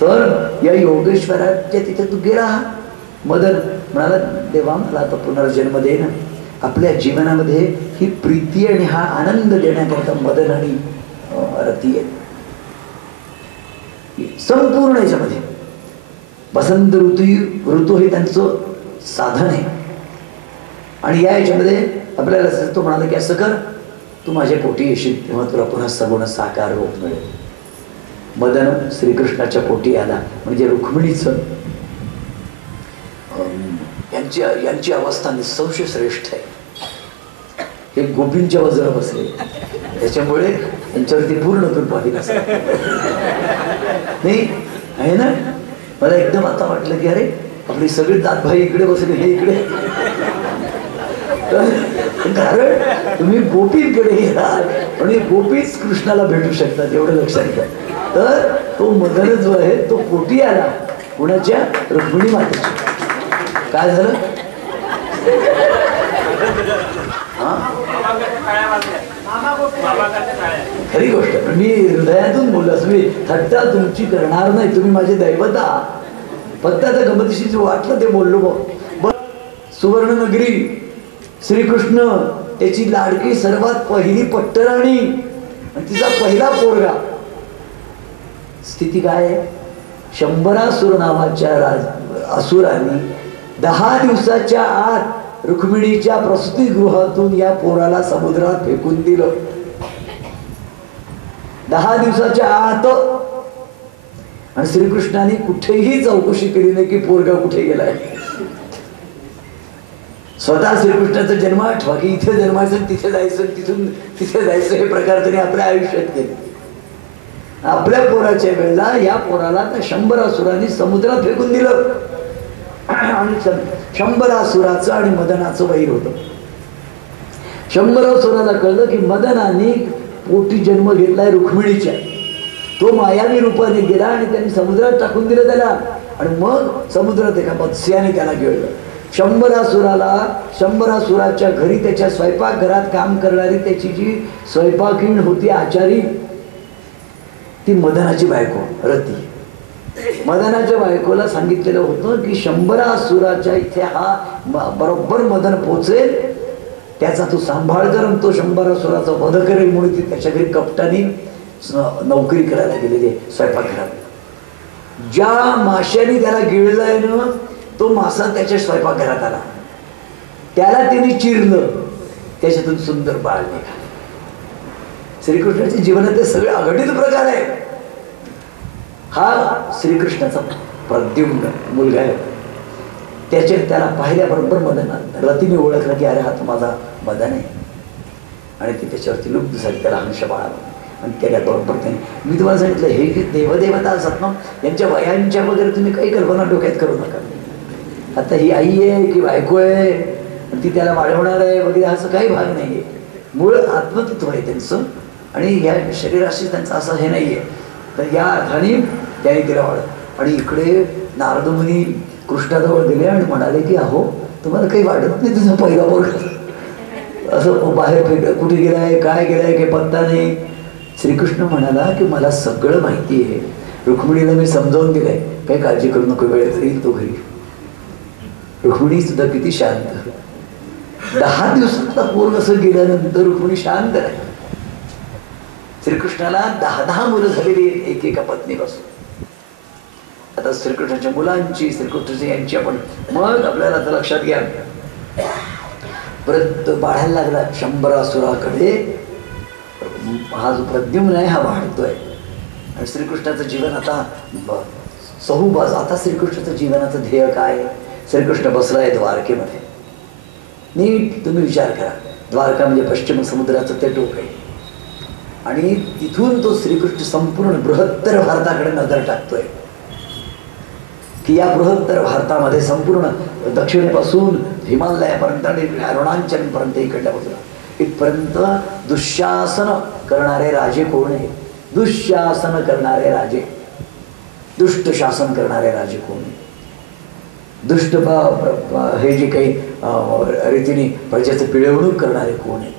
तर या योगेश्वराच्या तिथे तू गेला. मदन म्हणाला, देवा मला आता पुनर्जन्म दे ना. आपल्या जीवनामध्ये ही प्रीती आणि हा आनंद देण्याकरता मदन आणि रती आहे संपूर्ण याच्यामध्ये. वसंत ऋतू हे त्यांचं साधन आहे. आणि या याच्यामध्ये आपल्याला तो म्हणाला की असं कर, तू माझ्या पोटी येशील तेव्हा तुला पुन्हा सगुण साकार रूप मिळेल. मदन श्रीकृष्णाच्या पोटी आला म्हणजे रुक्मिणीचं यांची अवस्था निसंशय श्रेष्ठ आहे. हे गोपींच्या वजरा बसले, त्याच्यामुळे त्यांच्यावरती पूर्ण कृपा होईल असं नाही आहे ना. मला एकदम आता वाटलं की अरे आपली सगळी दातभाई इकडे बसले, हे इकडे. कारण तुम्ही गोपींकडे गेलात आणि गोपीच कृष्णाला भेटू शकतात एवढं लक्षात घ्या. तर तो मदन जो आहे तो पोटी आला कुणाच्या, रुक्मिणी मातेच्या. काय झालं? खरी गोष्ट, मी हृदयातून बोललो, मी थट्टा तुमची करणार नाही, तुम्ही माझे दैवता. फक्त आता गमतीशी वाटलं ते बोललो. बघ, सुवर्ण नगरी, श्रीकृष्ण, त्याची लाडकी सर्वात पहिली पट्टराणी आणि तिचा पहिला पोरगा. स्थिती काय आहे? शंभरासुर नावाच्या असुरांनी 10 दिवसाच्या आत रुक्मिणीच्या प्रसूतिगृहातून या पोराला समुद्रात फेकून दिलं. 10 दिवसाच्या आत. आणि श्रीकृष्णाने कुठेही चौकशी केली नाही की पोरगा कुठे गेलाय. स्वतः श्रीकृष्णाचा जन्म आठवा की इथे जन्मायचं, तिथे जायचं, तिथून तिथे जायचं, हे प्रकार त्यांनी आपल्या आयुष्यात केले. आपल्या पोराच्या वेळेला या पोराला त्या 100 असुरांनी समुद्रात फेकून दिलं. आणि 100 असुराचं आणि मदनाचं वैर होतं. 100 असुराला कळलं की मदनाने पोटी जन्म घेतलाय रुक्मिणीच्या. तो मायावी रूपाने गेला आणि त्यांनी समुद्रात टाकून दिलं त्याला. आणि मग समुद्रात एका मत्स्याने त्याला गिळलं. 100 असुराच्या घरी त्याच्या स्वयंपाकघरात काम करणारी त्याची जी स्वयंपाकीण होती आचारी, ती मदनाची बायको रती. मदनाच्या बायकोला सांगितलेलं होतं की 100 असुराच्या इथे हा बरोबर मदन पोचेल, त्याचा तू सांभाळ कर. तो 100 असुराचा वध करेल म्हणून ती त्याच्या घरी कपटाने नोकरी करायला गेलेली स्वयंपाकघरात. ज्या माशाने त्याला गिळलाय ना, तो मासा त्याच्या स्वयंपाकघरात आला. त्याला तिने चिरलं, त्याच्यातून सुंदर बाळ निघालं. श्रीकृष्णाच्या जीवनात सगळे अघटित प्रकार आहे. हा श्रीकृष्णाचा प्रद्युम्न मुलगा आहे. त्याला पाहिल्याबरोबर मदन रतीने ओळखलं की अरे हा तो माझा मदन आहे. आणि ती त्याच्यावरती लुप्त झाली, त्याला हंस बाळा. आणि त्याच्याबरोबर त्याने, मी तुम्हाला सांगितलं, हे जे देवदेवता असतात ना, यांच्या वयांच्या वगैरे तुम्ही काही कल्पना डोक्यात करू नका. आता ही आई आहे की बायको आहे, ती त्याला वाढवणार आहे वगैरे, असं काही भाग नाही आहे. मूळ आत्मतत्व आहे त्यांचं. आणि या शरीराशी त्यांचं असं हे नाही आहे. तर या अर्थाने त्याने तिला वाढत. आणि इकडे नारद मुनी कृष्णाजवळ गेले आणि म्हणाले की अहो तुम्हाला काही वाटत नाही तुझा पहिला पोरगा असं बाहेर कुठे गेलाय, काय गेलाय, काही पत्ता नाही. श्रीकृष्ण म्हणाला की मला सगळं माहिती आहे, रुक्मिणीला मी समजावून दिलंय, काही काळजी करू नको, वेळ येईल तो घरी. रुक्मिणी सुद्धा किती शांत. 10 दिवसाचा पोर असं गेल्यानंतर रुक्मिणी शांत आहे. श्रीकृष्णाला 10 मुलं झालेली एकेका पत्नीपासून. आता श्रीकृष्णाच्या मुलांची, श्रीकृष्णाची यांची आपण मग आपल्याला आता लक्षात घ्या. परत बाळायला लागला 100 असुराकडे. हा जो प्रद्युम्न आहे हा वाढतोय. आणि श्रीकृष्णाचं जीवन आता सहूबाज. आता श्रीकृष्णाचं जीवनाचं ध्येय काय? श्रीकृष्ण बसलाय द्वारकेमध्ये. नीट तुम्ही विचार करा, द्वारका म्हणजे पश्चिम समुद्राचं ते टोक आहे. आणि तिथून तो श्रीकृष्ण संपूर्ण बृहत्तर भारताकडे नजर टाकतोय. की या बृहत्तर भारतामध्ये संपूर्ण दक्षिणेपासून हिमालयापर्यंत आणि अरुणाचलपर्यंत इकडल्या बाजूला इथपर्यंत दुःशासन करणारे राजे कोण आहे? दुःशासन करणारे राजे, दुष्ट शासन करणारे राजे कोण आहे? दुष्ट हे जे काही रीतीने प्रजेचं पिळवणूक करणारे कोण आहे?